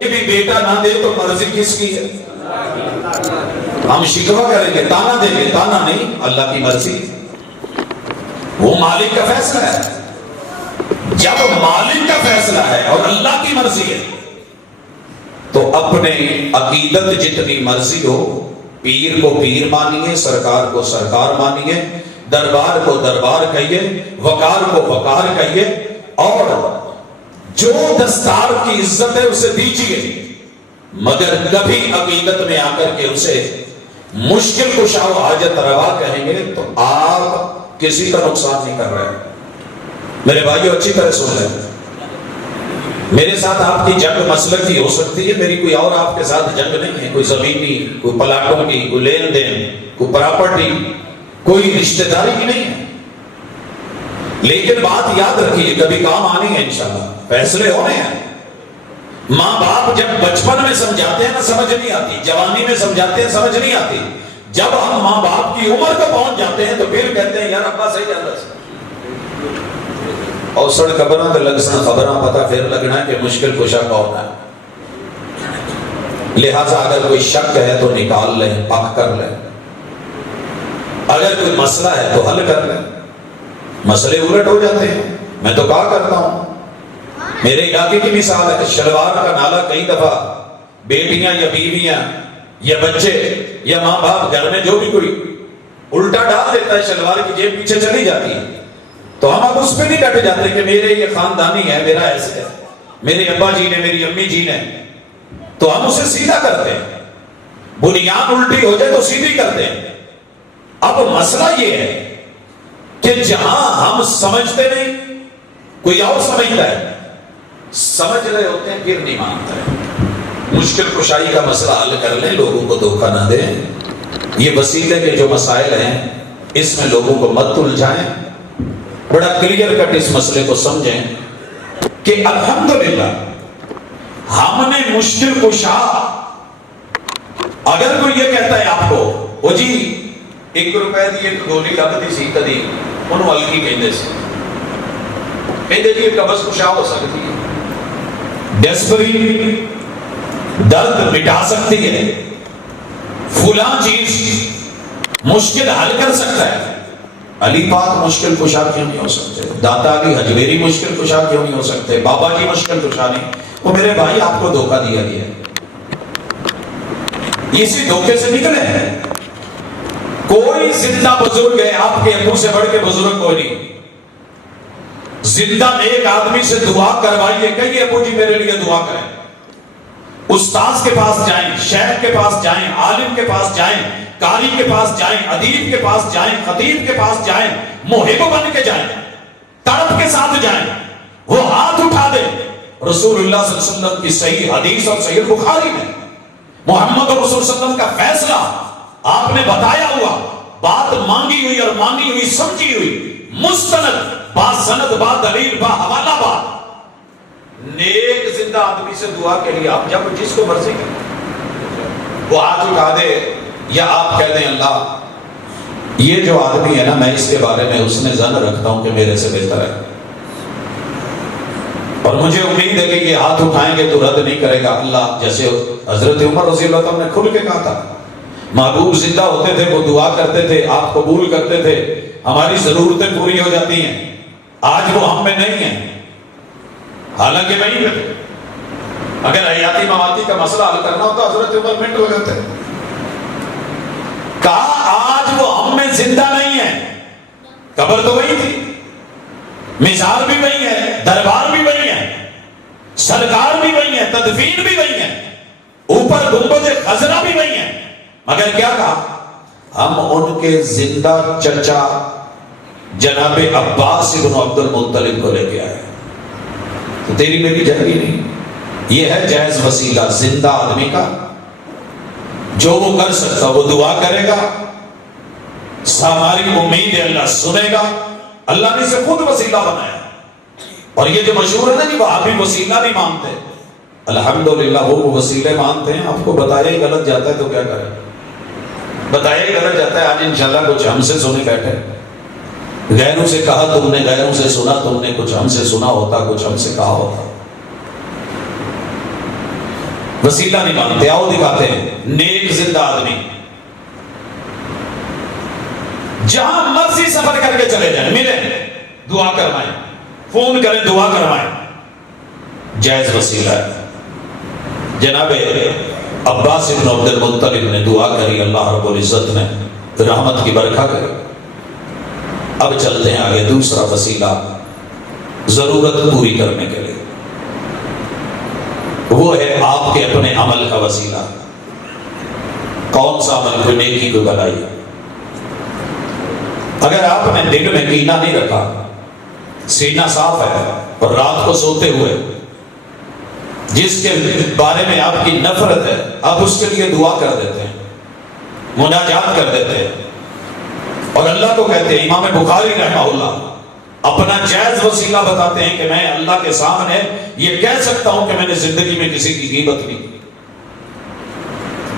بھی بیٹا نہ دے تو مرضی کس کی ہے؟ ہم شکوہ کریں گے، تانا دیں گے، تانا نہیں، اللہ کی مرضی، وہ مالک کا فیصلہ ہے۔ جب مالک کا فیصلہ ہے اور اللہ کی مرضی ہے تو اپنے عقیدت جتنی مرضی ہو، پیر کو پیر مانیے، سرکار کو سرکار مانیے، دربار کو دربار کہیے، وقار کو وقار کہیے، اور جو دستار کی عزت ہے اسے دیجیے، مگر کبھی عقیدت میں آ کر کے اسے مشکل کشا و حاجت روا کہیں گے تو آپ کسی کا نقصان نہیں کر رہے۔ میرے بھائیو اچھی طرح سن لیں، میرے ساتھ آپ کی جنگ مسلک کی ہو سکتی ہے، میری کوئی اور آپ کے ساتھ جنگ نہیں ہے، کوئی زمینی، کوئی پلاٹوں کی، کوئی لین دین، کوئی پراپرٹی، کوئی رشتہ داری کی نہیں ہے، لیکن بات یاد رکھیے کبھی کام آنی ہے انشاءاللہ، فیصلے ہونے ہیں۔ ماں باپ جب بچپن میں سمجھاتے ہیں نا سمجھ نہیں آتی، جوانی میں سمجھاتے ہیں سمجھ نہیں آتی، جب ہم ماں باپ کی عمر کو پہنچ جاتے ہیں تو پھر کہتے ہیں یار ابا صحیح جاتا ہے، اور سڑ خبراں تے لگ سن خبراں پتہ پھر لگنا ہے کہ مشکل کشا کون ہے۔ لہٰذا اگر کوئی شک ہے تو نکال لیں، پک کر لیں، اگر کوئی مسئلہ ہے تو حل کر لیں، مسئلے الٹ ہو جاتے ہیں۔ میں تو کہا کرتا ہوں، میرے علاقے کی مثال ہے، شلوار کا نالا کئی دفعہ بیٹیاں یا بیویاں یا بچے یا ماں باپ گھر میں جو بھی کوئی الٹا ڈال دیتا ہے، شلوار کی جیب پیچھے چلی جاتی ہے، تو ہم اب اس پہ نہیں ڈٹ جاتے کہ میرے یہ خاندانی ہے، میرا ایسے ہے، میرے ابا جی نے، میری امی جی نے، تو ہم اسے سیدھا کرتے ہیں، بنیاد الٹی ہو جائے تو سیدھی کرتے ہیں۔ اب مسئلہ یہ ہے کہ جہاں ہم سمجھتے نہیں کوئی اور سمجھتا ہے، سمجھ رہے ہوتے ہیں پھر نہیں مانتا ہے۔ مشکل کشائی کا مسئلہ حل کر لیں، لوگوں کو دھوکہ نہ دیں۔ یہ وسیلے کے جو مسائل ہیں اس میں لوگوں کو مت الجھائیں، بڑا کلیئر کٹ اس مسئلے کو سمجھیں کہ الحمدللہ ہم نے مشکل کشا، اگر کوئی یہ کہتا ہے آپ کو وہ جی 1 روپے دی ایک گولی لگتی سی کدی انہوں ہلکی کہندے سی، کہندے جی قبض کشا ہو سکتی ہے، ڈیسپرین درد مٹا سکتی ہے، فلاں چیز مشکل حل کر سکتا ہے، علی پاک مشکل کشا کیوں نہیں ہو سکتے؟ داتا علی حجویری مشکل کشا کیوں نہیں ہو سکتے؟ بابا جی مشکل کشا نہیں؟ وہ میرے بھائی آپ کو دھوکہ دیا گیا ہے، اسی دھوکے سے نکلے ہیں۔ کوئی زندہ بزرگ ہے آپ کے ابو سے بڑھ کے بزرگ کوئی نہیں، زندہ ایک آدمی سے دعا کروائیے، کہیے ابو جی میرے لیے دعا کریں، استاذ کے پاس جائیں، شیخ کے پاس جائیں، عالم کے پاس جائیں، قاری کے پاس جائیں، ادیب کے پاس جائیں، خطیب کے پاس جائیں، محب بن کے جائیں، تڑپ کے ساتھ جائیں، وہ ہاتھ اٹھا دے۔ رسول اللہ صلی اللہ علیہ وسلم کی صحیح حدیث اور صحیح بخاری میں محمد رسول صلی اللہ علیہ وسلم کا فیصلہ آپ نے بتایا ہوا، بات مانگی ہوئی اور مانی ہوئی، سمجھی ہوئی، مستند، با سند، با دلیل، با حوالہ بات، نیک زندہ آدمی سے دعا کے لیے آپ جب جس کو مرضی کریں وہ ہاتھ اٹھا دے، یا آپ کہہ دیں اللہ یہ جو آدمی ہے نا میں اس کے بارے میں حسن ظن رکھتا ہوں کہ میرے سے بہتر ہے، اور مجھے امید ہے کہ یہ ہاتھ اٹھائیں گے تو رد نہیں کرے گا اللہ۔ جیسے حضرت عمر رضی اللہ عنہ نے کھل کے کہا تھا، محبوب زندہ ہوتے تھے وہ دعا کرتے تھے، آپ قبول کرتے تھے، ہماری ضرورتیں پوری ہو جاتی ہیں، آج وہ ہم میں نہیں ہیں، حالانکہ نہیں ہے۔ اگر حیاتی مواتی کا مسئلہ حل کرنا ہوتا حضرت عمر منٹ ہو جاتے ہیں۔ کہا آج وہ ہم میں زندہ نہیں ہے، قبر تو وہی تھی، مزار بھی وہی ہے، دربار بھی وہی ہے، سرکار بھی وہی ہے، تدفین بھی وہی ہے، اوپر گنبد خضرا بھی وہی ہے، مگر کیا کہا ہم ان کے زندہ چچا جناب عباس ابن عبد المطلب کو لے کے آئے۔ تو تیری میری جنگی نہیں، یہ ہے جائز وسیلہ زندہ آدمی کا، جو وہ کر سکتا وہ دعا کرے گا، ہماری امید ہے اللہ سنے گا، اللہ نے اسے خود وسیلہ بنایا۔ اور یہ جو مشہور ہے نا کہ وہاں بھی وسیلہ نہیں مانتے، الحمدللہ وہ وسیلے مانتے ہیں۔ آپ کو بتایا ہی غلط جاتا ہے تو کیا کریں، بتایا ہی غلط جاتا ہے۔ آج انشاءاللہ کچھ ہم سے سنے بیٹھے، غیروں سے کہا تم نے، غیروں سے سنا تم نے، کچھ ہم سے سنا ہوتا، کچھ ہم سے کہا ہوتا۔ وسیلہ نہیں مانتے، آؤ دکھاتے ہیں نیک زندہ آدمی، جہاں مرضی سفر کر کے چلے جائیں، ملیں، دعا کروائیں، فون کریں، دعا کروائیں، جائز وسیلہ ہے۔ جناب عباس بن عبد المطلب نے دعا کری، اللہ رب العزت نے رحمت کی برکھا کری۔ اب چلتے ہیں آگے، دوسرا وسیلہ ضرورت پوری کرنے کے لیے، وہ ہے آپ کے اپنے عمل کا وسیلہ۔ کون سا عمل؟ کو نیکی کو بھلائی۔ اگر آپ نے دل میں کینہ نہیں رکھا، سینہ صاف ہے، اور رات کو سوتے ہوئے جس کے بارے میں آپ کی نفرت ہے، آپ اس کے لیے دعا کر دیتے ہیں، مناجات کر دیتے ہیں، اور اللہ کو کہتے ہیں، امام بخاری رحمہ اللہ اپنا جائز وسیلہ بتاتے ہیں کہ میں اللہ کے سامنے یہ کہہ سکتا ہوں کہ میں نے زندگی میں کسی کی غیبت نہیں کی۔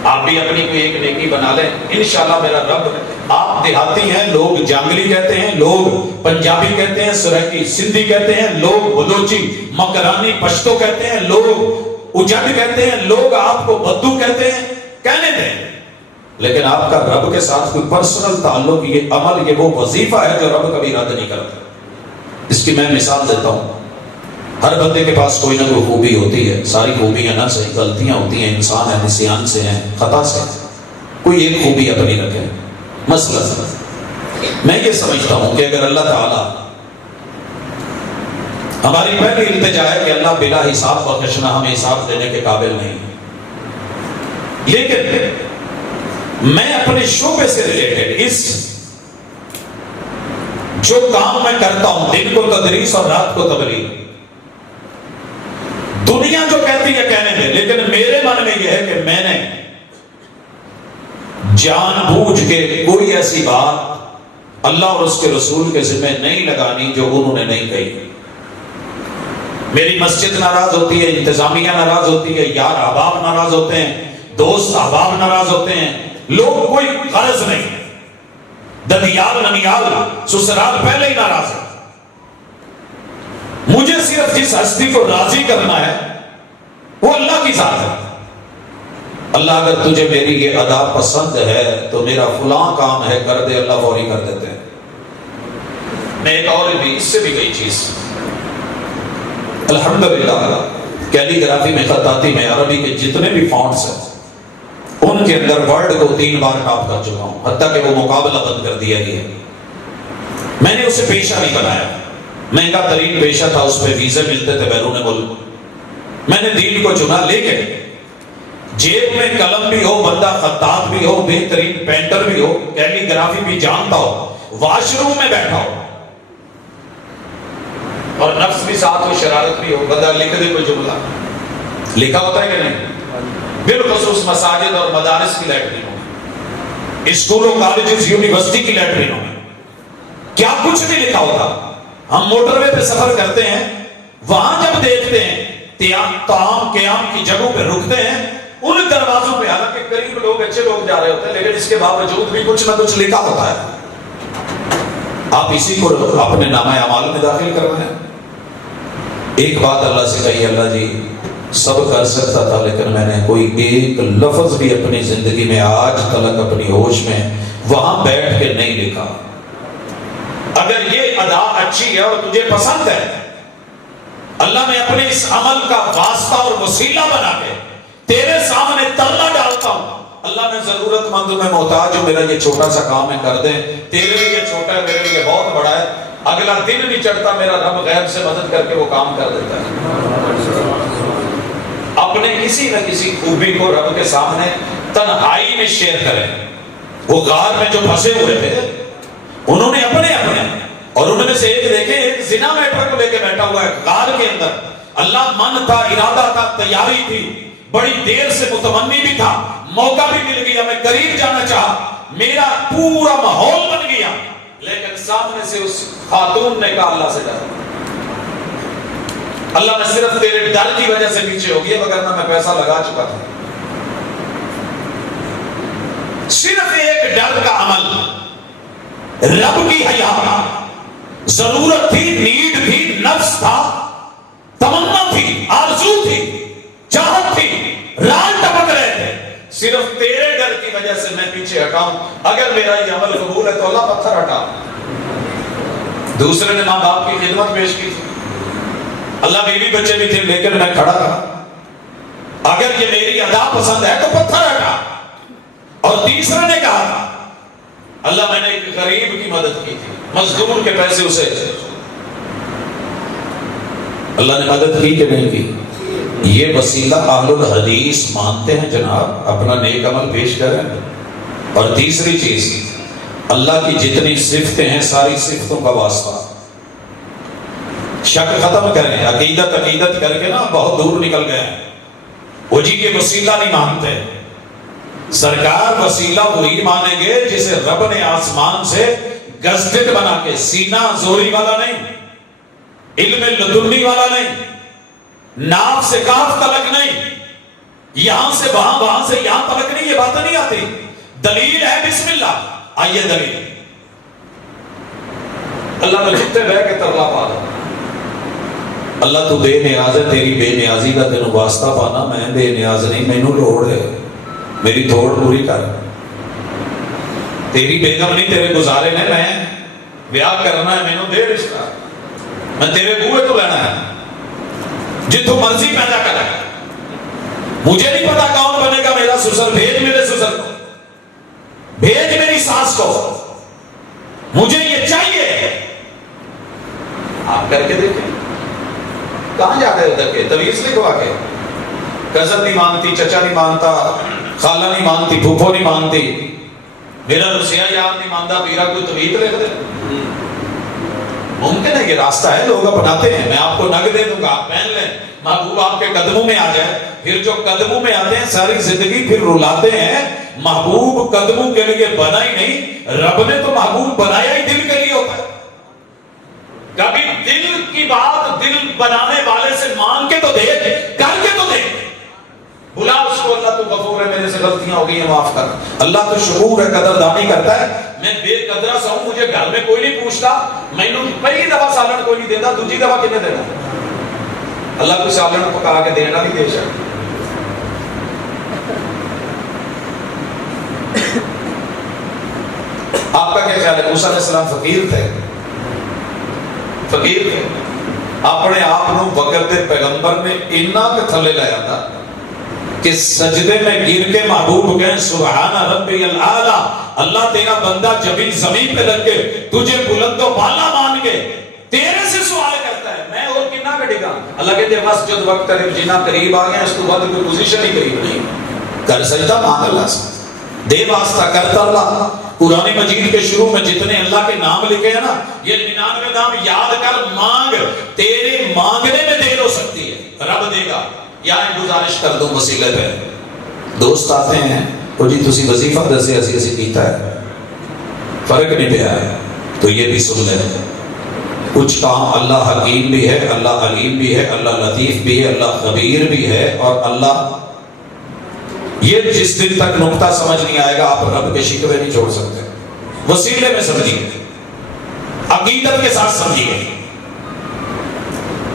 آپ بھی اپنی کوئی ایک نیکی بنا لیں، انشاءاللہ میرا رب۔ آپ دیہاتی ہیں، لوگ جانگلی کہتے ہیں، لوگ پنجابی کہتے ہیں، سرائکی سندھی کہتے ہیں، لوگ بلوچی مکرانی پشتو کہتے ہیں، لوگ اجڑ کہتے ہیں، لوگ آپ کو بدو کہتے ہیں، کہنے دیں، لیکن آپ کا رب کے ساتھ کوئی پرسنل تعلق، یہ عمل، یہ وہ وظیفہ ہے جو رب کبھی رد نہیں کرتا۔ اس کی میں مثال دیتا ہوں، ہر بندے کے پاس کوئی نہ کوئی خوبی ہوتی ہے، ساری خوبیاں نہ صحیح، غلطیاں ہوتی ہیں، انسان ہے، نسیان سے ہیں، خطا سے ہیں، کوئی ایک خوبی اپنی رکھے۔ مثلا میں یہ سمجھتا ہوں کہ اگر اللہ تعالیٰ، ہماری پہلی التجا ہے کہ اللہ بلا حساب بخشنا، ہمیں حساب دینے کے قابل نہیں، لیکن میں اپنے شعبے سے ریلیٹڈ اس جو کام میں کرتا ہوں، دن کو تدریس اور رات کو تبلیغ، دنیا جو کہتی ہے کہنے دے، لیکن میرے من میں یہ ہے کہ میں نے جان بوجھ کے کوئی ایسی بات اللہ اور اس کے رسول کے ذمہ نہیں لگانی جو انہوں نے نہیں کہی۔ میری مسجد ناراض ہوتی ہے، انتظامیہ ناراض ہوتی ہے، یار احباب ناراض ہوتے ہیں، دوست احباب ناراض ہوتے ہیں، لوگ کوئی غرض نہیں، ددیال ننیال سسرال پہلے ہی ناراض ہے۔ مجھے صرف جس ہستی کو راضی کرنا ہے وہ اللہ کی ذات ہے۔ اللہ اگر تجھے میری یہ ادا پسند ہے تو میرا فلاں کام ہے کر دے، اللہ فوری کر دیتے ہیں۔ میں ایک اور بھی اس سے بھی گئی چیز، الحمدللہ کیلی گرافی میں، خطاطی میں، عربی کے جتنے بھی فونٹس ہیں ان کے اندر ورڈ کو 3 بار ٹاپ کر چکا ہوں، حتیٰ کہ وہ مقابلہ بند کر دیا گیا۔ میں نے اسے پیشہ نہیں بنایا، مہنگا ترین پیشہ تھا، اس پہ ویزے ملتے تھے بیرون ملک، میں نے دین کو چنا، لیکن جیب میں قلم بھی ہو، بندہ خطاط بھی ہو، بہترین پینٹر بھی ہو، کیلی گرافی بھی جانتا ہو، واش روم میں بیٹھا ہو اور نفس بھی ساتھ ہو، شرارت بھی ہو، بندہ لکھ دے کوئی جملہ، لکھا ہوتا ہے کہ نہیں؟ بالخصوص مساجد اور مدارس کی لیٹرینوں میں، اسکولوں، کالجز، یونیورسٹی کی لیٹرینوں میں کیا کچھ نہیں لکھا ہوتا۔ ہم موٹر وے پہ سفر کرتے ہیں، وہاں جب دیکھتے ہیں طعام قیام کی جگہوں پہ رکتے ہیں، ان دروازوں پہ حالانکہ قریب لوگ، اچھے لوگ جا رہے ہوتے ہیں، لیکن اس کے باوجود بھی کچھ نہ کچھ لکھا ہوتا ہے۔ آپ اسی کو اپنے نامہ اعمال میں داخل کروائیں۔ ایک بات اللہ سے کہی، اللہ جی سب کر سکتا تھا، لیکن میں نے کوئی ایک لفظ بھی اپنی زندگی میں آج تلک اپنی ہوش میں وہاں بیٹھ کے نہیں لکھا۔ اگر یہ ادا اچھی ہے اور تجھے پسند ہے، اللہ میں اپنے اس عمل کا واسطہ اور وسیلہ بنا کے تیرے سامنے ترلا ڈالتا ہوں، اللہ میں ضرورت مند ہوں، میں محتاج ہوں، میرا یہ چھوٹا سا کام ہے کر دیں، تیرے لیے چھوٹا ہے، میرے لیے بہت بڑا ہے، اگلا دن نہیں چڑھتا، میرا رب غیب سے مدد کر کے وہ کام کر دیتا ہے۔ اپنے کسی نہ کسی خوبی کو رب کے سامنے تنہائی میں شیئر کریں۔ وہ غار میں جو پھنسے ہوئے تھے، انہوں نے اپنے اور ان میں سے ایک دیکھیں، ایک زنا میٹر کو لے کے بیٹھا ہوا ہے غار کے اندر، اللہ من تھا، ارادہ تھا، تیاری تھی، بڑی دیر سے متمنی بھی تھا، موقع بھی مل گیا، میں قریب جانا چاہا، میرا پورا ماحول بن گیا، لیکن سامنے سے اس خاتون نے کہا اللہ سے ڈر، اللہ میں صرف تیرے ڈر کی وجہ سے پیچھے ہو گیا، وگرنہ میں پیسہ لگا چکا تھا۔ صرف ایک ڈر کا عمل، رب کی حیا، ضرورت تھی، نیڈ تھی، نفس تھا، تمنا تھی، آرزو تھی، چاہت تھی، صرف تیرے ڈر کی وجہ سے میں پیچھے ہٹاؤں، اگر میرا یہ عمل قبول ہے تو اللہ پتھر ہٹا۔ دوسرے نے ماں باپ کی خدمت پیش کی، اللہ بیوی بچے بھی تھے لیکن میں کھڑا رہا، اگر یہ میری ادا پسند ہے تو پتھر ہٹا۔ اور تیسرے نے کہا تھا اللہ میں نے ایک غریب کی مدد کی تھی، مزدور کے پیسے اسے، اللہ نے مدد کی کہ نہیں کی؟ یہ وسیلہ اہل الحدیث مانتے ہیں جناب، اپنا نیک عمل پیش کریں۔ اور تیسری چیز، اللہ کی جتنی صفتیں ہیں ساری صفتوں کا واسطہ، شک ختم کریں، عقیدت کر کے نا بہت دور نکل گئے ہیں، وہ جی کے وسیلہ نہیں مانتے۔ سرکار وسیلہ وہی مانیں گے جسے رب نے آسمان سے گزٹڈ بنا کے، سینہ زوری والا نہیں، علم لدنی والا نہیں، ناف سے کاف تلک نہیں، یہاں سے وہاں وہاں سے یہاں تلک نہیں، یہ باتیں نہیں آتی۔ دلیل ہے بسم اللہ، آئیے دلیل، اللہ نے چھتے بہ کے ترلا پا دو، اللہ تو بے نیاز ہے، تیری بے نیازی کا تینوں واسطہ پانا، میں بے نیاز نہیں، مینوں لوڑ ہے، میری تھوڑ پوری کر، تیری بیگم نہیں تیرے گزارے نے، میں بیاہ کرنا ہے، مینوں دے رشتہ، میں تیرے بوئے تو لینا ہے، جتوں مرضی پیدا کرا، مجھے نہیں پتا کون بنے گا میرا سسر، بھیج میرے سسر کو، بھیج میری ساس کو، مجھے یہ چاہیے۔ آپ کر کے دیکھیں، کہاں جا رہے ادھر کے تویز لکھوا کے، کزن نہیں مانتی، چچا نہیں مانتا، خالہ نہیں مانتی، پھوپھو نہیں مانتی، میرا رسیہ یار نہیں مانتا، میرا کوئی تویز لکھ دے، ممکن ہے یہ راستہ ہے، لوگ اپناتے ہیں، میں آپ کو نگ دے دوں گا، آپ پہن لیں، محبوب آپ کے قدموں میں آ جائے، پھر جو قدموں میں آتے ہیں ساری زندگی پھر رلاتے ہیں۔ محبوب قدموں کے لیے بنا ہی نہیں، رب نے تو محبوب بنایا ہی دل کے لیے ہوتا ہے۔ کبھی دل کی بات دل بنانے والے سے مانگ کے تو دیکھ، کر کے تو دیکھ، بلا اس کو، اللہ تو غفور ہے، میرے سے غلطیاں ہو گئی ہیں معاف کر، اللہ تو شکور ہے، قدردانی کرتا ہے، میں بے قدرہ سا ہوں، مجھے گھر میں کوئی نہیں پوچھتا، میں نے پہلی دفعہ سالن کوئی نہیں دیتا، دوسری دفعہ کتنے دینا، اللہ کو سالن پکا کے دینا نہیں دے سکتا۔ آپ کا کیا خیال ہے؟ موسیٰ علیہ السلام فقیر تھے، فقیر تھے، اپنے آپ نو وقت پیغمبر نے اتنا کہ تھلے لایا تھا کہ سجدے میں گر کے محبوب کہیں سبحان ربی الاعلیٰ، اللہ تیرا بندہ جب زمین پہ لگ کے تجھے بلند و بالا مان کے تیرے سے سوال کرتا ہے، میں اور کنا کٹے گا؟ اللہ کہتے ہیں بس جد وقت قریب جنا قریب آ گیا، اس کو بعد کوئی پوزیشن ہی قریب نہیں، کر سجدہ مانگ اللہ سے، دے واسطہ کرتا اللہ۔ قرآن مجید کے شروع میں جتنے اللہ کے نام لکھے ہیں نا، یہ 99 نام یاد کر، مانگ، تیرے مانگنے میں دیر ہو سکتی ہے، رب دے گا۔ یا گزارش کر دوں وسیلے پہ، دوست آتے ہیں تو جی تسی وظیفہ دسے اسی کیتا ہے، فرق نہیں پیا ہے، تو یہ بھی سن لیں، کچھ کام اللہ حکیم بھی ہے، اللہ علیم بھی ہے، اللہ لطیف بھی ہے، اللہ خبیر بھی ہے، اور اللہ، یہ جس دن تک نقطہ سمجھ نہیں آئے گا آپ رب کے شکوے نہیں چھوڑ سکتے۔ وسیلے میں سمجھیے، عقیدت کے ساتھ سمجھیے۔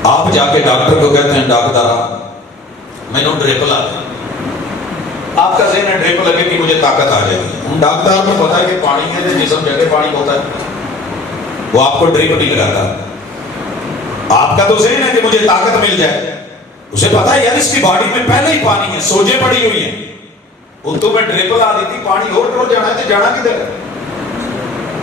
آپ جا کے ڈاکٹر کو کہتے ہیں ڈاکٹر میں نے ڈریپ لا دیا، آپ کا ذہن ہے ڈریپ لگے کہ مجھے طاقت آ جائے گی، ڈاکٹر کو پتا ہے کہ پانی ہے، جسم جگہ پانی ہوتا ہے، وہ آپ کو ڈریپ نہیں لگاتا۔ آپ کا تو ذہن ہے کہ مجھے طاقت مل جائے، اسے پتا ہے یار اس کی باڈی میں پہلے ہی پانی ہے، سوجیں پڑی ہوئی ہیں، تو میں ڈریپ لا دیتی، پانی اور ٹرول جانا ہے تو جانا کدھر ہے؟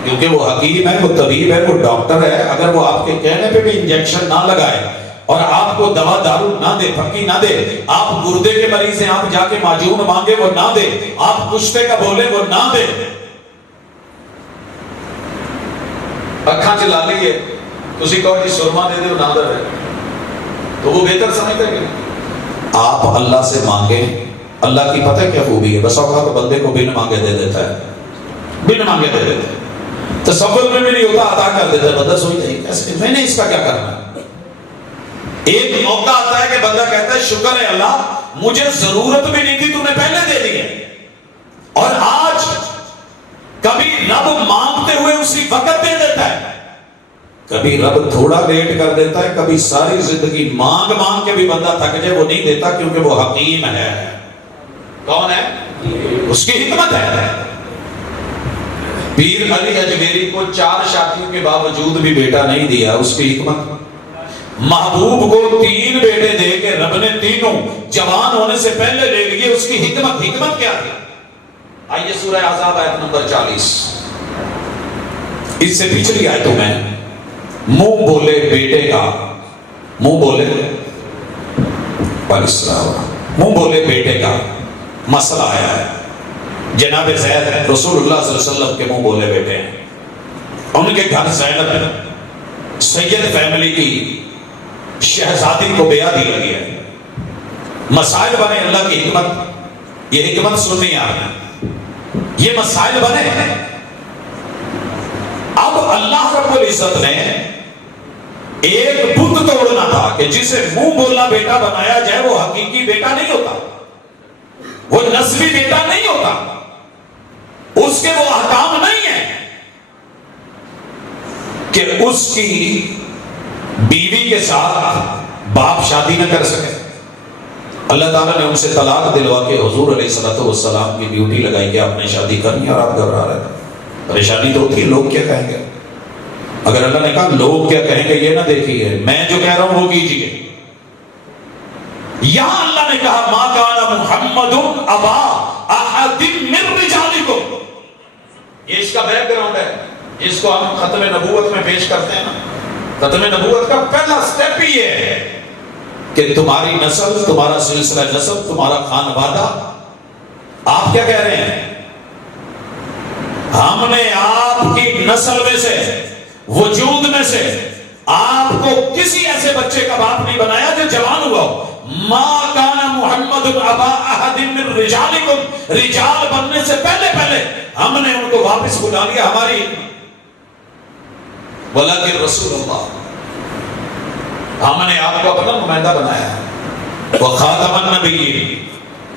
کیونکہ وہ حکیم ہے، وہ طبیب ہے، وہ ڈاکٹر ہے، اگر وہ آپ کے کہنے پہ بھی انجیکشن نہ لگائے اور آپ کو دوا دارو نہ دے، پھکی نہ دے، آپ گردے کے مریض ہیں آپ جا کے معجون مانگے وہ نہ دے، آپ کشتے کا بولے وہ نہ دے، اکھاں چلا لیے تسی کہو جی سرما دے دے وہ نہ دے، تو وہ بہتر سمجھتے ہیں کہ آپ اللہ سے مانگیں۔ اللہ کی پتہ کیا خوبی ہے، بس اوقات بندے کو بن مانگے دے دیتا ہے، بن مانگے دے دیتا ہے، تصور میں بھی نہیں ہوتا، عطا کر دیتا ہے، بندہ سوچتا ہے کیسے میں نے اس کا کیا کرنا ہے۔ ایک موقع آتا ہے کہ بندہ کہتا ہے شکر ہے اللہ، مجھے ضرورت بھی نہیں تھی تو نے پہلے دے دی ہے، اور آج کبھی رب مانگتے ہوئے اسی وقت دے دیتا ہے، کبھی رب تھوڑا لیٹ کر دیتا ہے، کبھی ساری زندگی مانگ مانگ کے بھی بندہ تھک جائے وہ نہیں دیتا، کیونکہ وہ حکیم ہے۔ کون ہے؟ اس کی حکمت ہے. پیر علی اجمیری کو 4 شادیوں کے باوجود بھی بیٹا نہیں دیا، اس کی حکمت. محبوب کو 3 بیٹے دے کے رب نے تینوں جوان ہونے سے پہلے لے لیے، اس کی حکمت کیا تھی؟ آئیے سورہ احزاب آیت نمبر 40، اس سے پچھلی آیتوں میں منہ بولے بیٹے کا، منہ بولے منہ بولے بیٹے کا مسئلہ آیا ہے. جناب زید رسول اللہ صلی اللہ علیہ وسلم کے منہ بولے بیٹے ہیں. ان کے گھر زینب سید فیملی کی شہزادی کو بیعت دی لگی ہے. مسائل بنے اللہ کی حکمت. یہ حکمت سننی آپ نے، یہ مسائل بنے. اب اللہ رب العزت نے ایک بت توڑنا تھا کہ جسے منہ بولا بیٹا بنایا جائے وہ حقیقی بیٹا نہیں ہوتا، وہ نسبی بیٹا نہیں ہوتا، اس کے وہ احکام نہیں ہیں کہ اس کی بیوی کے ساتھ باپ شادی نہ کر سکے. اللہ تعالیٰ نے ان سے طلاق دلوا کے حضور علیہ الصلوۃ والسلام کی ڈیوٹی لگائی کہ آپ نے شادی کرنی، اور آپ گھبرا رہے تھے. پریشانی تو ہوتی ہے، لوگ کیا کہیں گے. اگر اللہ نے کہا لوگ کیا کہیں گے یہ نہ دیکھیے، میں جو کہہ رہا ہوں وہ کیجیے. یہاں اللہ نے کہا ما کان محمد ابا احد من رجالکم. یہ اس کا بیک گراؤنڈ ہے جس کو ہم ختم نبوت میں پیش کرتے ہیں نا. ختم نبوت کا پہلا سٹیپ ہی یہ ہے کہ تمہاری نسل، تمہارا سلسلہ نسب، تمہارا خانوادہ. آپ کیا کہہ رہے ہیں؟ ہم نے آپ کی نسل میں سے، وجود میں سے آپ کو کسی ایسے بچے کا باپ نہیں بنایا جو جوان ہوا ہو. ما کان محمد ابا احد من رجالکم، رجال بننے سے پہلے ہم نے ان کو واپس بلا لیا. ہماری ولکن رسول اللہ، ہم نے آپ کو اپنا نمائندہ بنایا ہے. وخاتم النبیین،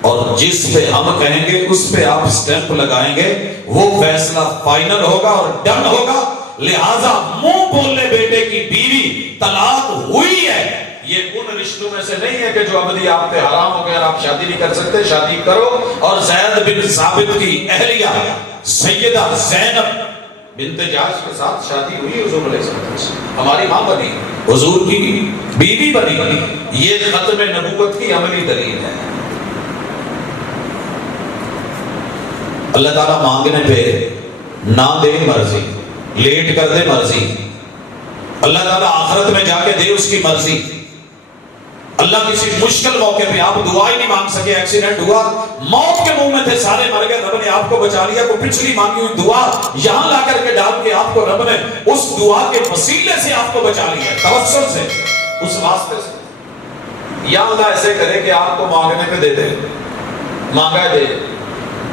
اور جس پہ ہم کہیں گے اس پہ آپ سٹیمپ لگائیں گے، وہ فیصلہ فائنل ہوگا اور ڈن ہوگا. لہذا منہ بولنے بیٹے کی بیوی طلاق ہوئی ہے، یہ ان رشتوں میں سے نہیں ہے کہ جو ابدی آپ پہ حرام ہو گیا، آپ شادی نہیں کر سکتے. شادی کرو. اور زید بن ثابت کی اہلیہ سیدہ زینب بنت جحش کے ساتھ شادی ہوئی حضور علیہ السلام، ہماری ماں بنی، حضور کی بیوی بنی. یہ ختم نبوت کی عملی دلیل ہے. اللہ تعالیٰ مانگنے پہ نہ دے مرضی، لیٹ کر دے مرضی. اللہ تعالیٰ آخرت میں جا کے دے اس کی مرضی. اللہ کسی مشکل موقع پہ آپ دعا ہی نہیں مانگ سکے، ایکسیڈنٹ ہوا، موت کے منہ میں تھے، سارے مر گئے، رب نے آپ کو بچا لیا. کوئی پچھلی مانگی ہوئی دعا یہاں لا کر کے ڈال کے آپ کو رب نے اس دعا کے وسیلے سے آپ کو بچا لیا، توسل سے، اس واسطے سے. یا اللہ ایسے کرے کہ آپ کو مانگنے پہ دے دے، مانگا دے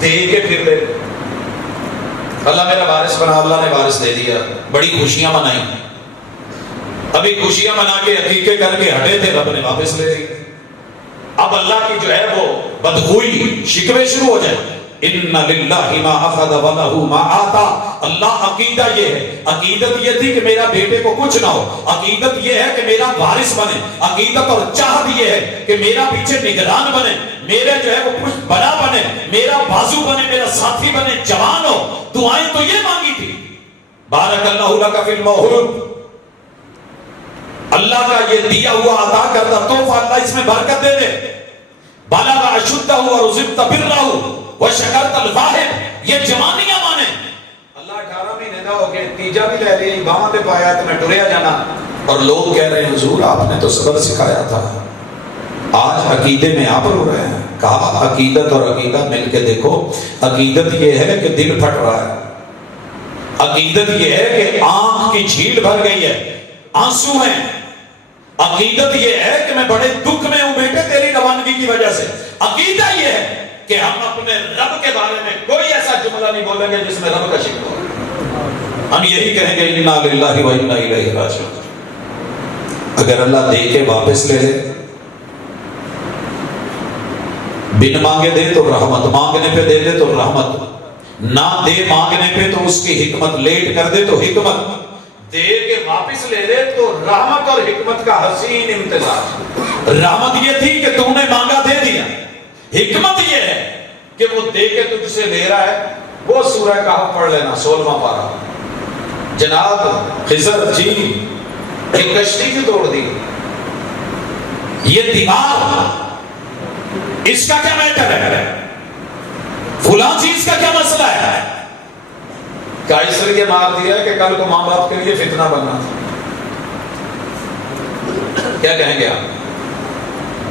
کے پھر لے. اللہ میرا وارث بنا، اللہ نے وارث دے دیا، بڑی خوشیاں منائی. ابھی خوشیاں منا کے عقیقے کر کے ہٹے تھے، رب نے واپس لے لی. اب اللہ کی جو ہے وہ بدخوئی، شکوے شروع ہو جائے. ان للہ ما اخذ ولہ ما آتا. اللہ عقیدہ یہ ہے، عقیدت یہ تھی کہ میرا بیٹے کو کچھ نہ ہو، عقیدت یہ ہے کہ میرا وارث بنے، عقیدت اور چاہت یہ ہے کہ میرا پیچھے نگران بنے، میرے جو ہے وہ کچھ بڑا بنے، میرا بازو بنے، میرا ساتھی بنے، جوان ہو. دعائیں تو یہ مانگی تھی. بارک اللہ لک فی الموہوب، اللہ کا یہ دیا ہوا عطا کردہ تحفہ اللہ اس میں برکت دے دے. بلغ اشدہ ورزقت برہ وشکرت الفاحب، یہ جوانیاں مانے. اللہ 18 مہینے دا ہو کے تیجا بھی لے لیا، باواں تے پایا تو میں ٹریا جانا. اور لوگ کہہ رہے ہیں حضور آپ نے تو صبر سکھایا تھا، آج عقیدے میں آپ رو رہے ہیں. کہا عقیدت اور عقیدہ مل کے دیکھو. عقیدت یہ ہے کہ دل پھٹ رہا ہے، عقیدت یہ ہے کہ آنکھ کی جھیل بھر گئی ہے، آنسو ہیں. عقیدت یہ ہے کہ میں بڑے دکھ میں ہوں بیٹے تیری روانگی کی وجہ سے. عقیدہ یہ ہے کہ ہم اپنے رب کے بارے میں کوئی ایسا جملہ نہیں بولیں گے جس میں رب کا شکر ہو. ہم یہی کہیں گے انا للہ و انا الیہ راجعون. اگر اللہ دے کے واپس لے لے، بن مانگے دے تو رحمت، مانگنے پہ دے دے تو رحمت، نہ دے مانگنے پہ تو اس کی حکمت، لیٹ کر دے تو حکمت، دے کے واپس لے لے تو رحمت اور حکمت کا حسین امتزاج. رحمت یہ تھی کہ تم نے مانگا دے دیا، حکمت یہ ہے کہ وہ دے کے تجھ سے لے رہا ہے، وہ سورہ کہف پڑھ لینا 16واں پارہ. جناب خضر جی ایک کشتی کی توڑ دی، یہ دماغ اس کا کیا میٹر ہے، فلاں چیز کا کیا مسئلہ ہے، کیا اس لیے مار دیا ہے کہ کل کو ماں باپ کے لیے فتنہ بننا تھا؟ کیا کہیں گے آپ؟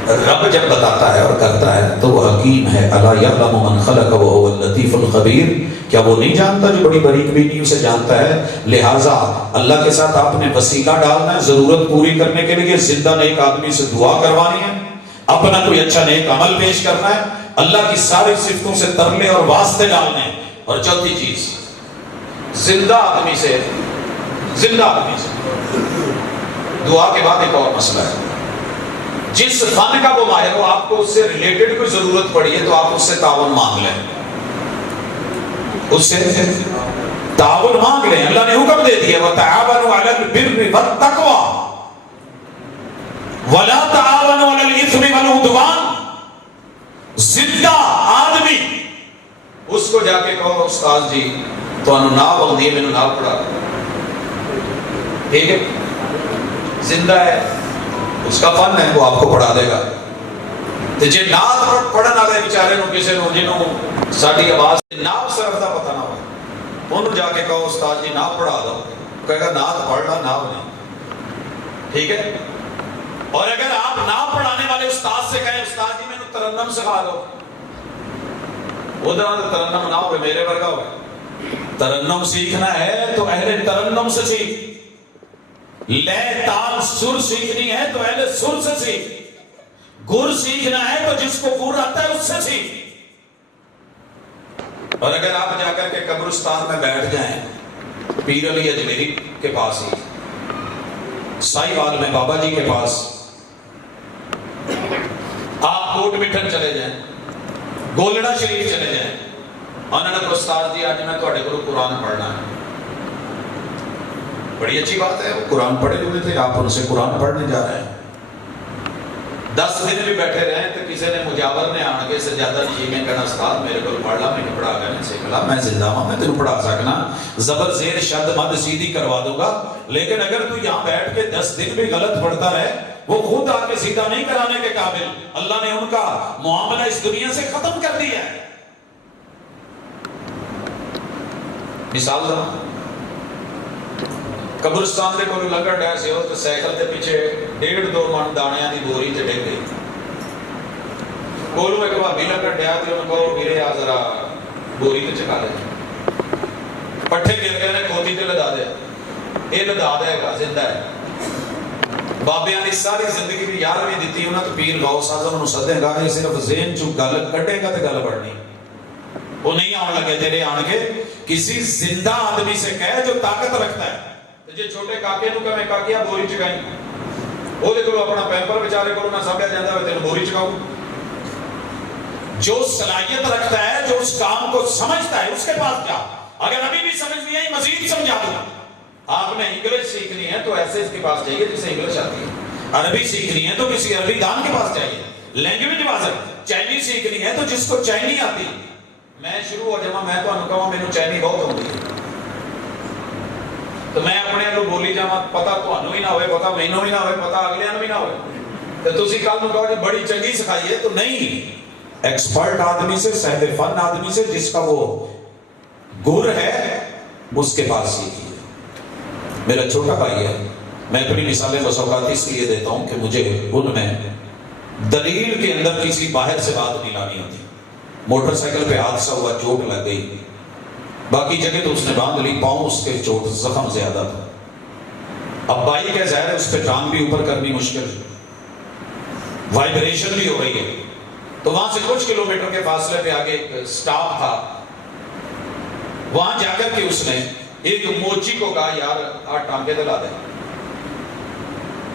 رب جب بتاتا ہے اور کرتا ہے تو وہ حکیم ہے. الا یعلم من خلق وهو اللطیف الخبیر. کیا وہ نہیں جانتا جو بڑی باریک بینی اسے جانتا ہے؟ لہٰذا اللہ کے ساتھ آپ نے وسیلہ ڈالنا ہے ضرورت پوری کرنے کے لیے، زندہ نیک آدمی سے دعا کروانی ہے، اپنا کوئی اچھا نیک عمل پیش کرنا ہے، اللہ کی ساری صفتوں سے ترلے اور واسطے ڈالنے ہیں. اور چوتھی چیز، زندہ آدمی سے دعا کے بعد ایک اور مسئلہ ہے. جس فن کا وہ ماہر ہو، آپ کو اس سے ریلیٹڈ کوئی ضرورت پڑی ہے تو آپ اس سے تعاون مانگ لیں، اس سے تعاون مانگ لیں. اللہ نے حکم دے دیا وَتَعَاوَنُوا عَلَى الْبِرِّ وَالتَّقْوَى وَلَا تَعَاوَنُوا عَلَى الْإِثْمِ وَالْعُدْوَانِ. زندہ آدمی اس کو جا کے کہو استاد جی تو انہوں نہ بندی ہے، میں نے نہ پڑھا، ٹھیک ہے، زندہ ہے، اس کا فن ہے، وہ آپ کو پڑھا دے گا. تو جی نعت پڑھن والے بیچارے نو کسی نو جنہوں ساری آواز نعت صرف دا پتہ نہ ہو، انہوں جا کے کہو استاد جی نعت پڑھا دو، کہے گا نعت پڑھنا نعت نہیں، ٹھیک ہے. اور اگر آپ نعت پڑھانے والے استاد سے کہیں استاد جی میں نے ترنم سکھا دو، وہ ترنم نہ ہو میرے ورگا ہو. ترنم سیکھنا ہے تو اہل ترنم سے سیکھ، لے تال سر سیکھنی ہے تو اہل سر سے سیکھ، گر سیکھنا ہے تو جس کو گر آتا ہے اس سے سیکھ. اور اگر آپ جا کر کے قبرستان میں بیٹھ جائیں پیر علی اجمیری کے پاس ہی، سائی وال میں بابا جی کے پاس، آپ کوٹ مٹھن چلے جائیں، گولڑا شریف چلے جائیں، انہوں نے استاد جی آج میں تھوڑے کو قرآن پڑھنا ہے. بڑی اچھی بات ہے، وہ قرآن پڑھے ہوئے تھے، آپ ان سے قرآن پڑھنے جا رہے ہیں. 10 دن بھی بیٹھے رہے تو کسی نے مجاور نے آن کے سجادہ نشین میں کہنا استاد میرے کو پڑھ لا، میں نے پڑھا کر نہیں سکھلا، میں زندہ ہوں، میں تینوں پڑھا سکنا، زبر زیر شد مد سیدھی کروا دوں گا، لیکن اگر تو یہاں بیٹھ کے 10 دن بھی غلط پڑھتا رہے، وہ خود آ کے سیدھا نہیں کرانے کے قابل. اللہ نے ان کا معاملہ اس دنیا سے ختم کر دیا ہے. مثال دا قبرستان دے کوئی لنگڑ ڈے سے ہو تو سائیکل دے پیچھے 1.5-2 من دانیاں دی بوری تے ڈگ گئی. کولو ایک بھابی لنگڑ ڈیا تے انہوں کو میرے آ ذرا بوری تے چکا دے، پٹھے گر گئے نے کھوتی تے لدا دے، یہ لدا دے گا، زندہ ہے. بابیاں نے ساری زندگی بھی 11ویں دیتی انہوں تو پیر غوث اعظم انہوں سدے گا، یہ صرف ذہن چو گل کٹے گا تے گل بڑھنی. وہ نہیں آن لگے تیرے آن کے کسی زندہ آدمی سے کہے جو طاقت رکھتا ہے. جی چھوٹے کاکے نو کہ میں کاکیا بوری چکائی، وہ دیکھو اپنا پیمپر بیچارے کو نہ سامنے جاتا ہے تیرے بوری چکاؤ. جو صلاحیت رکھتا ہے، جو اس کام کو سمجھتا ہے، اس کے پاس جا. اگر ابھی بھی سمجھ نہیں آئی مزید سمجھا دوں. آپ نے انگلش سیکھنی ہے تو ایسے اس کے پاس جائیے جسے انگلش آتی ہے. عربی سیکھنی ہے تو کسی عربی دان کے پاس جائیے. لینگویج واضح. چائنی سیکھنی ہے تو جس کو چائنی آتی. میں شروع ہو جاؤں میں تو انہوں کہوں میں چائنی بہت ہوتی ہے تو میں اپنے لوگ بولی جاؤں پتا تو انہوں ہی نہ ہوئے، پتا میں ہی نہ ہوئے، پتا اگلے انہوں ہی نہ ہوئے تو تسی کل نو کہو جی بڑی چنگی سکھائیے تو نہیں. ایکسپرٹ آدمی سے، صاحب فن آدمی سے، جس کا وہ گر ہے اس کے پاس سیکھیے. میرا چھوٹا بھائی ہے، میں اپنی مثالیں بس اوقات اس لیے دیتا ہوں کہ مجھے ان میں دلیل کے اندر کسی باہر سے بات نہیں لانی ہوتی. موٹر سائیکل پہ حادثہ ہوا، چوٹ لگ گئی، باقی جگہ تو اس نے باندھ لی، پاؤں اس کے چوٹ زخم زیادہ تھا. اب بائک ہے ظاہر ہے اس پہ ٹانگ بھی اوپر کرنی مشکل، وائبریشن بھی ہو رہی ہے. تو وہاں سے کچھ کلومیٹر کے فاصلے پہ آگے ایک سٹاپ تھا، وہاں جا کر کے اس نے ایک موچی کو کہا یار آ ٹانگے دلا دے.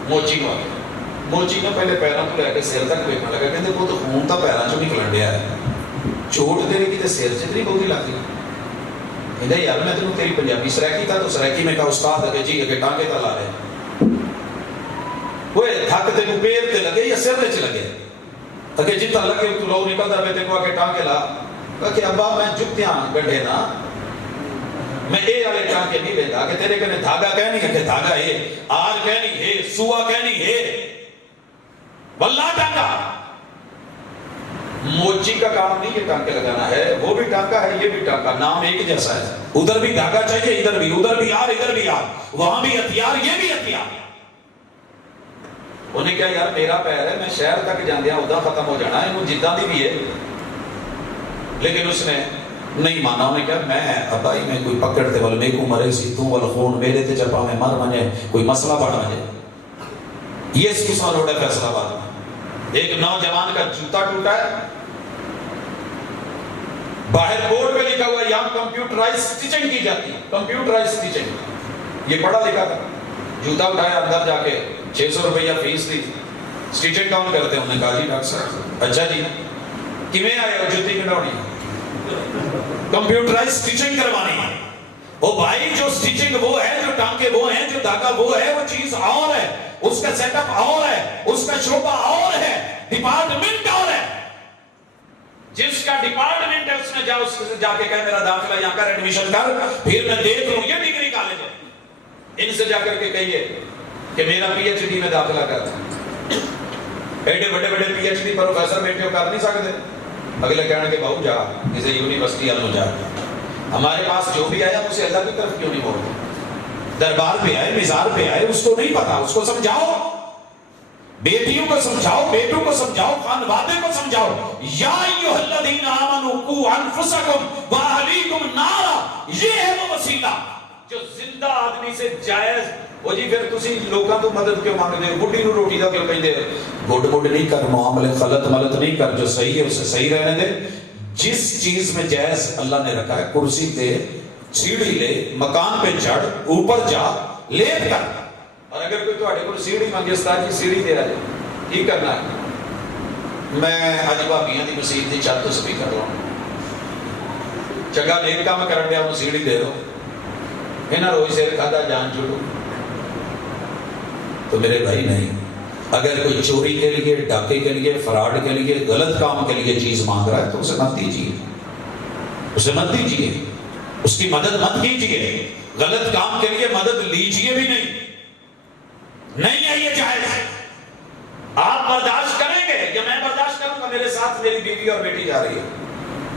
موچی کو آگے موچی نے پہلے پیروں کو لے کے سیر تک دیکھنے لگا، کہتے وہ تو خون تھا پیروں چوں نکلن ڈیا ہے، چوٹ دے کی سیر چتنی بہت ہی لگتی. کہتے یار میں تینوں تیری پنجابی سریکی تھا تو سریکی میں کہا استاد اگے جی اگے ٹانگے تا لا رہے، وہ تھک تینوں پیر تے لگے یا سر چ لگے؟ اگے جتنا لگے تو لو نکلتا پہ تینوں آگے ٹانگے لا. کہ ابا میں جتیاں گڈھے نا میں اے والے ٹانکے نہیں لینا کہ تیرے کنے دھاگا کہنی ہے کہ دھاگا ہے آر کہنی ہے سوا کہنی ہے واللہ ٹانکا موچی کا کام نہیں یہ ٹانکے لگانا ہے وہ بھی ٹانکا ہے یہ بھی ٹانکا نام ایک جیسا ہے ادھر بھی دھاگا چاہیے ادھر بھی آر ادھر بھی آر وہاں بھی ہتھیار یہ بھی ہتھیار انہیں کہا یار میرا پیر ہے میں شہر تک جاندیا ادا ختم ہو جانا ہے وہ جدہ دی بھی ہے لیکن اس نے نہیں مانا انہیں کہا میں ابائی میں کوئی پکڑتے والے میں کو مرے سی تو والا خون میرے تے چپا میں مر منے کوئی مسئلہ بڑھ منے یہ اس کی سوال روڑے فیصلہ آباد میں ایک نوجوان کا جوتا ٹوٹا ہے باہر بورڈ پہ لکھا ہوا یہاں کمپیوٹرائز سٹیچنگ کی جاتی ہے کمپیوٹرائز سٹیچنگ یہ پڑھا لکھا تھا جوتا اٹھایا اندر جا کے 600 روپیہ فیس دی سٹیچنگ کون کرتے ہیں انہوں نے کہا جی ڈاکٹر صاحب اچھا جی کیویں آئے ہو جوتی کٹاونی کمپیوٹرائز سٹیچنگ کروانی ہے وہ بھائی جو سٹیچنگ وہ ہے جو ٹانکے وہ ہیں جو دھاگا وہ ہے وہ چیز اور ہے اس کا سیٹ اپ اور ہے اس کا شعبہ اور ہے ڈپارٹمنٹ اور ہے جس کا ڈپارٹمنٹ ہے اس نے جا کے کہا میرا داخلہ یہاں کر ایڈمیشن کر پھر میں دیکھ لوں یہ ڈگری کالج ہے ان سے جا کر کے کہیے کہ میرا پی ایچ ڈی میں داخلہ کرتا ایڈے بڑے بڑے پی ایچ ڈی پروفیسر بیٹھے ہو کر نہیں سکتے اگلے کہنے کے بہو جا کسی یونیورسٹی والوں جا ہمارے پاس جو بھی آیا اسے اللہ کی طرف کیوں نہیں بولتے دربار پہ آئے مزار پہ آئے اس کو نہیں پتا اس کو سمجھاؤ بیٹیوں کو سمجھاؤ بیٹوں کو سمجھاؤ خانوادے کو سمجھاؤ یا ایھا الذین آمنوا قوا انفسکم واہلیکم نارا یہ ہے وہ وسیلہ جو زندہ آدمی سے جائز وہ جی پھر تسی لوگاں تو مدد کیوں مانگ دے بڈھی نو روٹی دا کیوں کہندے گڈ مڈ نہیں کر معاملے غلط ملت نہیں کر جو صحیح ہے اسے صحیح رہنے دے جس چیز میں جائز اللہ نے رکھا ہے کرسی دے سیڑھی لے مکان پہ چڑھ اوپر جا لیٹ کر اور اگر کوئی تواڈے کول سیڑھی منگے استاد جی سیڑھی دے رہے کی کرنا ہے میں اج بھابیاں دی مسجد دی چھت تو سپیکر لاؤں چنگا نیک کام کرن دیا انہوں سیڑھی دے دو انہاں روز سیر کھادا جان چھوڑو تو میرے بھائی نہیں اگر کوئی چوری کے لیے ڈاکے کے لیے فراڈ کے لیے غلط کام کے لیے چیز مانگ رہا ہے تو اسے مت دیجیے اسے مت دیجیے اس کی مدد مت کیجیے غلط کام کے لیے مدد لیجیے بھی نہیں ہے یہ جائز آپ برداشت کریں گے یا میں برداشت کروں گا میرے ساتھ میری بیوی اور بیٹی جا رہی ہے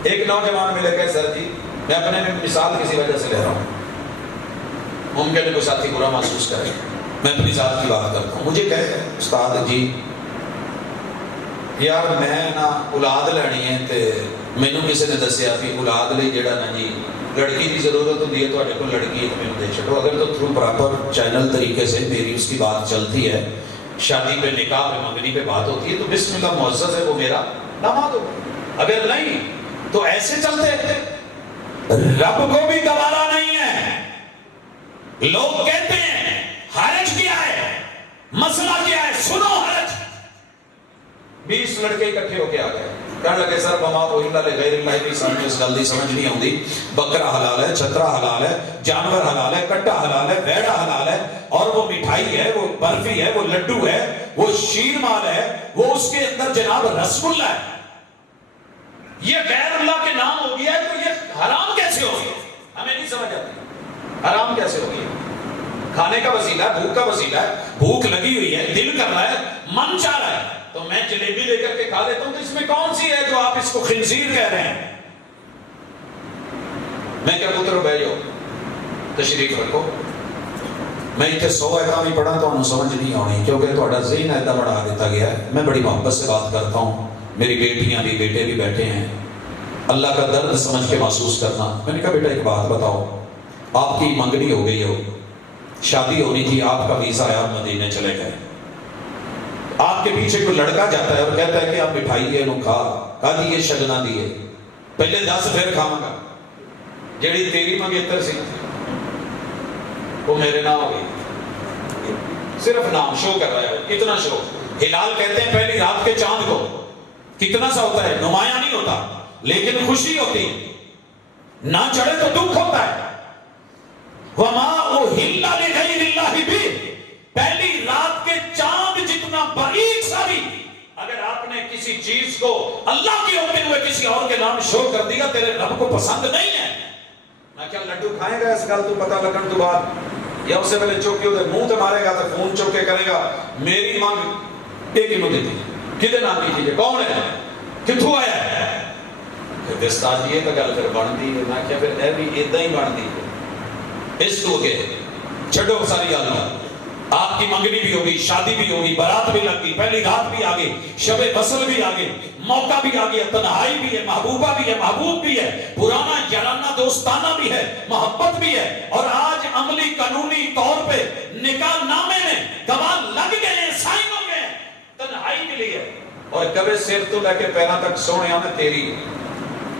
ایک نوجوان ملے کہ سر جی میں اپنے میں مثال کسی وجہ سے لے رہا ہوں ممکن ہے کوئی ساتھی برا محسوس کرے میں اپنی ذات کی بات کرتا ہوں مجھے کہے استاد جی یار میں نا اولاد لینی ہے تے مینوں کسی نے دسیا کہ اولاد لئی جڑا نا جی لڑکی کی ضرورت ہوتی ہے تواڈے کول لڑکی ہے تو مینوں دے چھڈو اگر تو تھرو پراپر چینل طریقے سے میری اس کی بات چلتی ہے شادی پہ نکاح پہ منگنی پہ بات ہوتی ہے تو بسم اللہ معزز ہے وہ میرا داماد ہو اگر نہیں تو ایسے چلتے رب کو بھی گوارا نہیں ہے لوگ کہتے ہیں حرج کیا ہے مسئلہ کیا ہے سنو حرج 20 لڑکے اکٹھے ہو کے آ گئے کہنے لگے سر بما تو الا لغیر اللہ کی سامنے اس گل دی سمجھ نہیں آتی بکرا حلال ہے چھترا حلال ہے جانور حلال ہے کٹا حلال ہے بیڑا حلال ہے اور وہ مٹھائی ہے وہ برفی ہے وہ لڈو ہے وہ شیر مال ہے وہ اس کے اندر جناب رسگلہ ہے یہ غیر اللہ کے نام ہو گیا ہے تو یہ حرام کیسے ہو گیا ہمیں نہیں سمجھ آتی حرام کیسے ہو گیا کھانے کا وسیلہ ہے بھوک کا وسیلہ ہے بھوک لگی ہوئی ہے دل کر رہا ہے من چاہ رہا ہے تو میں جلیبی لے کر کے کھا لیتا ہوں تو اس میں کون سی ہے جو آپ اس کو خنزیر کہہ رہے ہیں میں کیا پتر بھائی جاؤ تشریف رکھو میں اتنے 100 احکام ہی پڑھا تو انہوں سمجھ نہیں آنی کیونکہ تھوڑا ذہن ایسا بڑھا دیتا گیا ہے میں بڑی محبت سے بات کرتا ہوں میری بیٹیاں بھی بیٹے بھی بیٹھے ہیں اللہ کا درد سمجھ کے محسوس کرنا میں نے کہا بیٹا ایک بات بتاؤ آپ کی منگنی ہو گئی ہو شادی ہونی تھی آپ کا ویزا آیا مدینے چلے گئے آپ کے پیچھے کوئی لڑکا جاتا ہے اور کہتا ہے کہ آپ مٹھائی ہے کھا دیے شگنا دیے پہلے 10 پھر کھاواں گا جیڑی تیری منگیتر سی وہ میرے نام ہو گئی صرف نام شو کر رہا ہے کتنا شو ہلال کہتے ہیں پہلی رات کے چاند کو کتنا سا ہوتا ہے نمایاں نہیں ہوتا لیکن خوشی ہوتی نہ چڑھے تو دکھ ہوتا ہے وما اہل لغیر اللہ بھی پہلی رات کے چاند جتنا باریک سا بھی اگر آپ نے کسی چیز کو اللہ کے ہوتے ہوئے کسی اور کے نام شو کر دیا تیرے رب کو پسند نہیں ہے. میں کیا لڈو کھائے گا اس گل تو پتہ لگن تو بعد یا اسے پہلے چوک کے ادھر منہ تے مارے گا تو فون چوک کے کرے گا میری مانگ ایک کلو دیتی کدے نام کی چیز کون ہے کتھوں آیا ہے کہ استاد جی یہ تو گل پھر بنتی ہے. میں کیا پھر اے بھی ادھا ہی بنتی ہے اس تو کے چھڈو ساری گل. آپ کی منگنی بھی ہوگی شادی بھی ہوگی برات بھی لگ گئی پہلی رات بھی آگے شب فصل بھی آگے موقع بھی آگے تنہائی بھی ہے محبوبہ بھی ہے محبوب بھی ہے پرانا یارانہ دوستانہ بھی ہے محبت بھی ہے اور آج عملی قانونی طور پہ نکاح نامے میں گواہ لگ گئے ہیں سائن ہو گئے تنہائی کے لیے. اور کبھی سر تو لے کے پیروں تک سونے میں تیری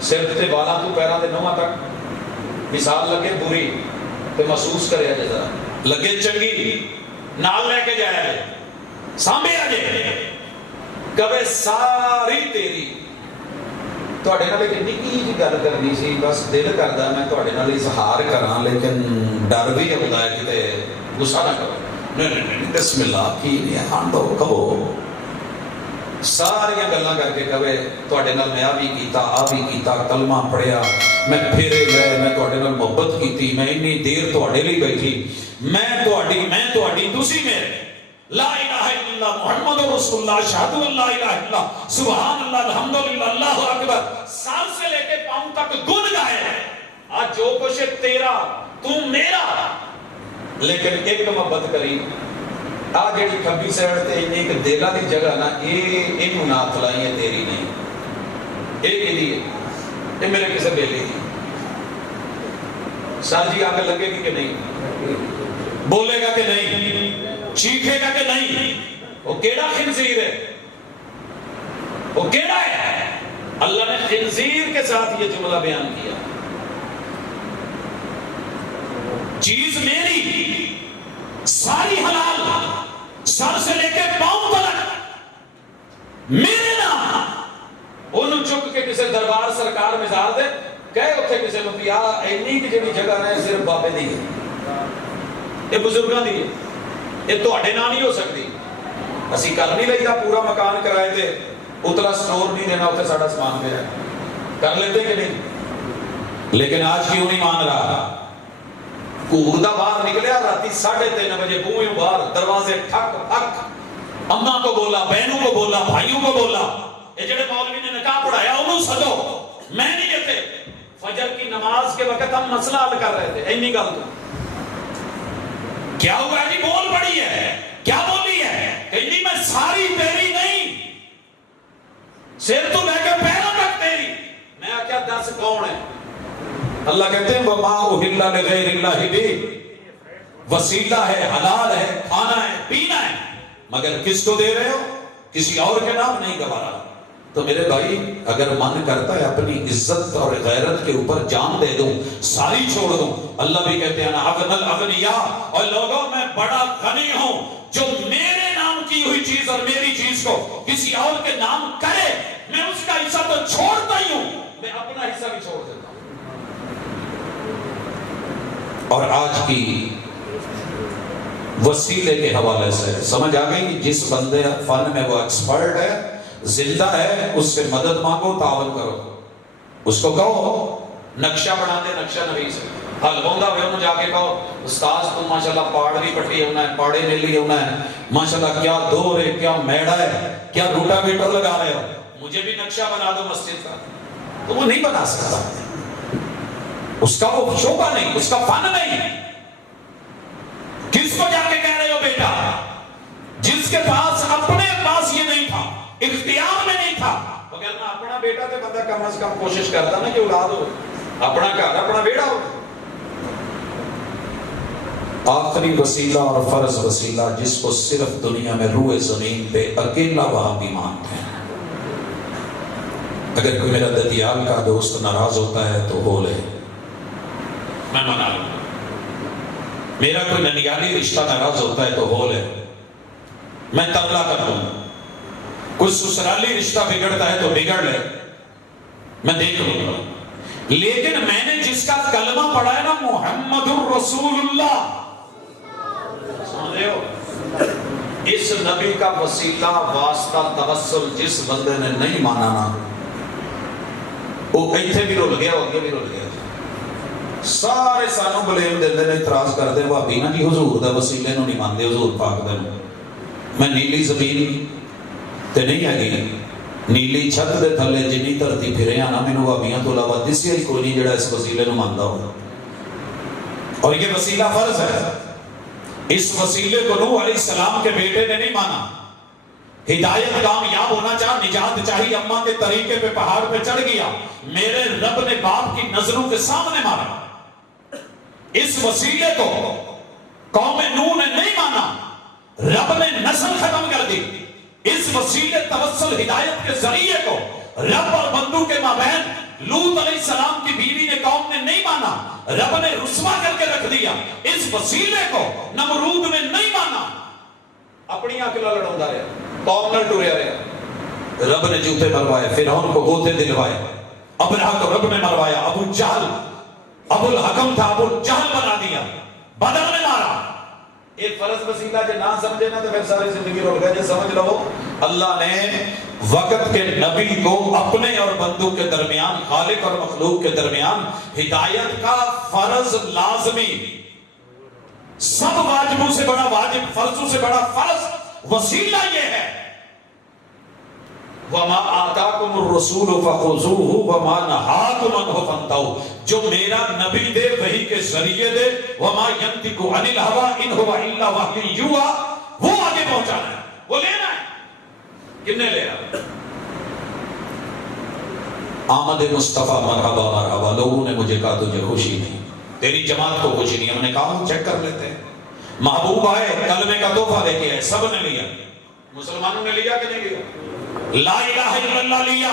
سر تے بالاں تو پیروں دے نواں تک مثال لگے بری تے محسوس کرے جا لگے چنگی نال لے کے جایا جائے سامنے آ جائے کبھی ساری تیری تواڈے نال ایک نکی جی گل کرنی سی بس دل کردا میں تواڈے نال اظہار کراں لیکن ڈر بھی ہوندا ہے کہ غصہ نہ کرو. نہیں بسم اللہ کی نہیں ہاں دو کہو ساری گلاں کر کے کہے تواڈے نال میں آ بھی کیتا آ بھی کیتا کلمہ پڑھیا میں پھیرے گئے میں تواڈے نال محبت کیتی میں اتنی دیر تواڈے لئی بیٹھی میں تواڈی تسی میرے لا الہ الا اللہ محمد رسول اللہ اشہد ان لا الہ الا اللہ سبحان اللہ الحمدللہ اللہ اکبر سال سے لے کے پاؤں تک گن گائے ہیں. آج جو کچھ تیرا تو میرا لیکن ایک محبت کری آ جڑی کھبی سائڈ تے ایک دلا دی جگہ نا اینوں نہ تھلائی ہے تیری نہیں ایک دی ہے یہ میرے کسے بیلی دی ساجی آگے لگے گی کہ نہیں بولے گا کہ نہیں چیخے گا کہ نہیں وہ کیڑا خنزیر ہے وہ کیڑا ہے. اللہ نے خنزیر کے ساتھ یہ جملہ بیان کیا چیز میری ساری حلال سر سے لے کے پاؤں تک میرے نام انہوں چک کے کسی دربار سرکار مثال دے کہے اتھے کسی مفیا اینی کی جڑی جگہ رہے صرف بابے دی ہے یہ بزرگاں دی ہے یہ تو ہٹے نہ نہیں ہو سکتی. اسی کر نہیں لئی دا پورا مکان کرائے تھے اتلا سٹور نہیں دینا اتھے ساڑا سامان پہ ہے کر لیتے کہ نہیں لیکن آج کیوں نہیں مان رہا. کوردہ باہر نکلیا راتی 3:30 بجے بوئیں باہر دروازے ٹھک ٹھک اماں کو بولا بہنوں کو بولا بھائیوں کو بولا یہ جڑے مولوی نے نکاح پڑھایا انہوں سدو میں نہیں کہتے فجر کی نماز کے وقت ہم مسئلہ حل کر رہے تھے اینی گل تو کیا ہوا جی بول پڑی ہے کیا بولی ہے کہنی میں ساری تیری نہیں سر تو لے کے پیروں تک تیری. میں کیا دس کون ہے اللہ کہتے ہیں وَمَا أُحِلَّ لِغَيْرِ اللَّهِ بِهِ وسیلہ ہے حلال ہے کھانا ہے پینا ہے مگر کس کو دے رہے ہو کسی اور کے نام نہیں گوارا. تو میرے بھائی اگر من کرتا ہے اپنی عزت اور غیرت کے اوپر جان دے دوں ساری چھوڑ دوں اللہ بھی کہتے ہیں نا اغنى الاغنیاء اور لوگوں میں بڑا غنی ہوں جو میرے نام کی ہوئی چیز اور میری چیز کو کسی اور کے نام کرے میں اس کا حصہ تو چھوڑتا ہی ہوں میں اپنا حصہ بھی چھوڑ دیتا ہوں. اور آج کی وسیلے کے حوالے سے سمجھ آ گئی کہ جس بندے فن میں وہ ایکسپرٹ ہے زندہ ہے اس سے مدد مانگو تعاون کرو اس کو کہو نقشہ بنا دے نقشہ نویس حل بوندا ہوئے انہوں جا کے کہو استاذ تم ماشاءاللہ پاڑ بھی پٹی ہونا ہے پاڑے نیلی ہونا ہے ماشاءاللہ کیا دور ہے کیا میڑا ہے کیا روٹا ویٹر لگا رہے ہو مجھے بھی نقشہ بنا دو مسجد کا تو وہ نہیں بنا سکتا اس کا وہ شعبہ نہیں اس کا فن نہیں. کس کو جا کے کہہ رہے ہو بیٹا جس کے پاس اپنے پاس یہ نہیں تھا اختیار میں نہیں تھا اگر میں اپنا بیٹا تے بندہ کم از کم کوشش کرتا نا کہ اولاد ہو اپنا گھر اپنا بیٹا ہو. آخری وسیلہ اور فرض وسیلہ جس کو صرف دنیا میں روئے زمین پہ اکیلا وہاں بھی مانتے ہیں. اگر کوئی میرا ددیال کا دوست ناراض ہوتا ہے تو ہو لے میں منا لوں. میرا کوئی ننیالی رشتہ ناراض ہوتا ہے تو ہو لے میں ترلا کر دوں. کوئی سسرالی رشتہ بگڑتا ہے تو بگڑ لے میں دیکھ لوں گا. لیکن میں نے جس کا کلمہ پڑھا ہے نا محمد الرسول اللہ اس نبی کا وسیلہ واسطہ توسل جس بندے نے نہیں مانا نا وہ ایتھے بھی رول گیا اگے بھی رول گیا. سارے سانو بلیم دیندے نے اعتراض کرتے بھابی نا جی حضور دا وسیلے نو نہیں مانتے حضور پاک دے. میں نیلی زمین تے نہیں ہے نیلی چھت دے تھلے جنی دھرتی پھرے آنا مینوں بھابیاں تو علاوہ دسیا ہی کوئی نہیں جڑا اس وسیلے نو ماندا ہو. اور یہ وسیلہ فرض ہے. اس وسیلے کو نوح علیہ السلام کے بیٹے نے نہیں مانا. ہدایت کامیاب ہونا چاہ نجات چاہیے اماں کے طریقے پہ پہاڑ پہ چڑھ گیا. میرے رب نے باپ کی نظروں کے سامنے مارا. اس وسیلے کو قوم نوح نے نہیں مانا. رب نے نسل ختم کر دی. اس وسیلے توسل ہدایت کے ذریعے کو رب اور بندوں کے مابین لوط علیہ السلام کی بیوی نے قوم نے نہیں مانا. رب نے رسوا کر کے رکھ دیا. اس وسیلے کو نمرود نے نہیں مانا. اپنی عقل لڑاوندا رہا قوم نال ٹریا رہا. رب نے جوتے مروائے فرعون کو گوتے دلوائے. ابرہہ کو رب نے مروایا. ابو جہل ابو الحکم تھا ابو جہل بنا دیا. بدر میں مارا. ایک فرض وسیلہ جو نہ سمجھے نا تو پھر ساری زندگی رول گئے. جو سمجھ لو اللہ نے وقت کے نبی کو اپنے اور بندوں کے درمیان خالق اور مخلوق کے درمیان ہدایت کا فرض لازمی سب واجبوں سے بڑا واجب فرضوں سے بڑا فرض وسیلہ یہ ہے. وَمَا آتَاكُمُ الرَّسُولُ فَخُذُوهُ وَمَا نَهَاكُمْ عَنْهُ فَانْتَهُوا. جو میرا نبی دے وحی کے ذریعے دے. وَمَا يَنْطِقُ عَنِ الْهَوَىٰ إِنْ هُوَ إِلَّا وَحْيٌ يُوحَىٰ. وہ آگے پہنچانا ہے وہ لینا ہے. کتنے لے رہا آمد مصطفیٰ مرحبا مرحبا. لوگوں نے مجھے کہا تجھے خوشی نہیں تیری جماعت کو خوشی نہیں. ہم نے کہا ہم چیک کر لیتے ہیں. محبوب آئے کلمے کا تحفہ لے کے آئے. سب نے لیا. مسلمانوں نے لیا کہ نہیں لیا؟ لا الہ الا اللہ لیا.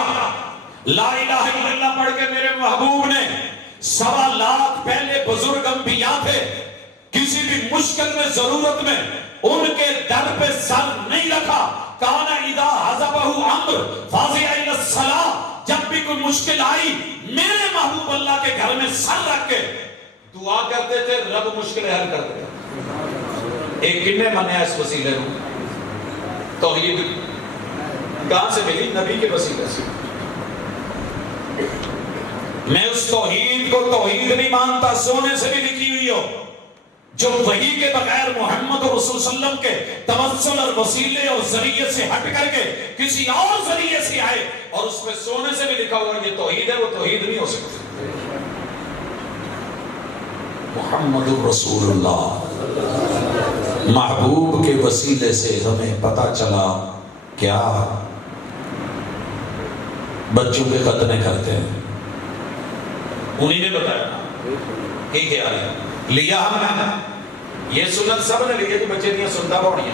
لا الہ الا اللہ پڑھ کے میرے محبوب نے 1.25 لاکھ پہلے بزرگ انبیاء تھے. کسی بھی مشکل میں ضرورت میں ان کے در پہ سر نہیں رکھا. کانا اذا حزبہ امر فازع الی الصلاۃ. جب بھی کوئی مشکل آئی میرے محبوب اللہ کے گھر میں سر رکھ کے دعا کرتے تھے. رب مشکل حل کرتے تھے. ایک کنے منیا اس وسیلے کو توحید کہاں سے ملی؟ نبی کے وسیلے سے. میں اس توحید کو توحید نہیں مانتا سونے سے بھی لکھی ہوئی ہو جو وحی کے بغیر محمد رسول صلی اللہ علیہ وسلم کے توسل اور وسیلے اور ذریعے سے ہٹ کر کے کسی اور ذریعے سے آئے اور اس میں سونے سے بھی لکھا ہوا یہ توحید ہے. وہ توحید نہیں ہو سکتی. محمد رسول اللہ محبوب کے وسیلے سے ہمیں پتا چلا کیا بچوں کے ختنے کرتے ہیں. انہی نے بتایا کہ کیا لیا ہم نے. یہ سنت سب نے لی ہے کہ بچے دیا سنتا پڑھنی.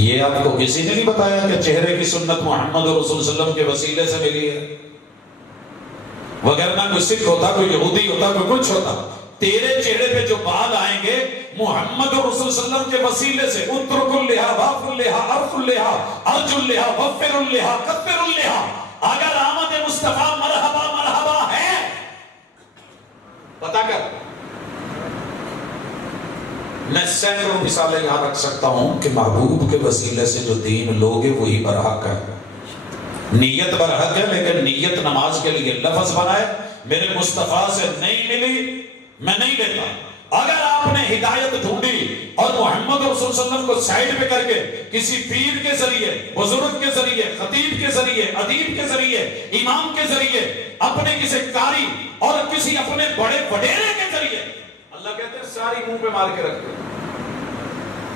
یہ آپ کو کسی نے نہیں بتایا کہ چہرے کی سنت محمد رسول صلی اللہ علیہ وسلم کے وسیلے سے ملی ہے. وگرنہ کوئی سکھ ہوتا کوئی یہودی ہوتا کوئی کچھ ہوتا. تیرے چہرے پہ جو بال آئیں گے محمد رسول صلی اللہ علیہ وسلم کے وسیلے سے. اترک اللحا واف اللحا عرف اللحا ارج اللحا وفر اللحا کفر اللحا. اگر آمد مصطفیٰ مرحبا مرحبا ہے پتا کر. میں سینکڑوں مثالیں یہاں رکھ سکتا ہوں کہ محبوب کے وسیلے سے جو دین لوگے وہی برحق ہے. نیت برحق ہے لیکن نیت نماز کے لیے لفظ بنائے میرے مصطفیٰ سے نہیں ملی میں نہیں لیتا. اگر آپ نے ہدایت ڈھونڈی اور محمد رسول صلی اللہ علیہ وسلم کو سائڈ پہ کر کے کسی پیر کے ذریعے بزرگ کے ذریعے خطیب کے ذریعے ادیب کے ذریعے امام کے ذریعے اپنے کسی قاری اور کسی اپنے بڑے وڈیرے کے ذریعے اللہ کہتے ہیں ساری منہ پہ مار کے رکھتے ہیں.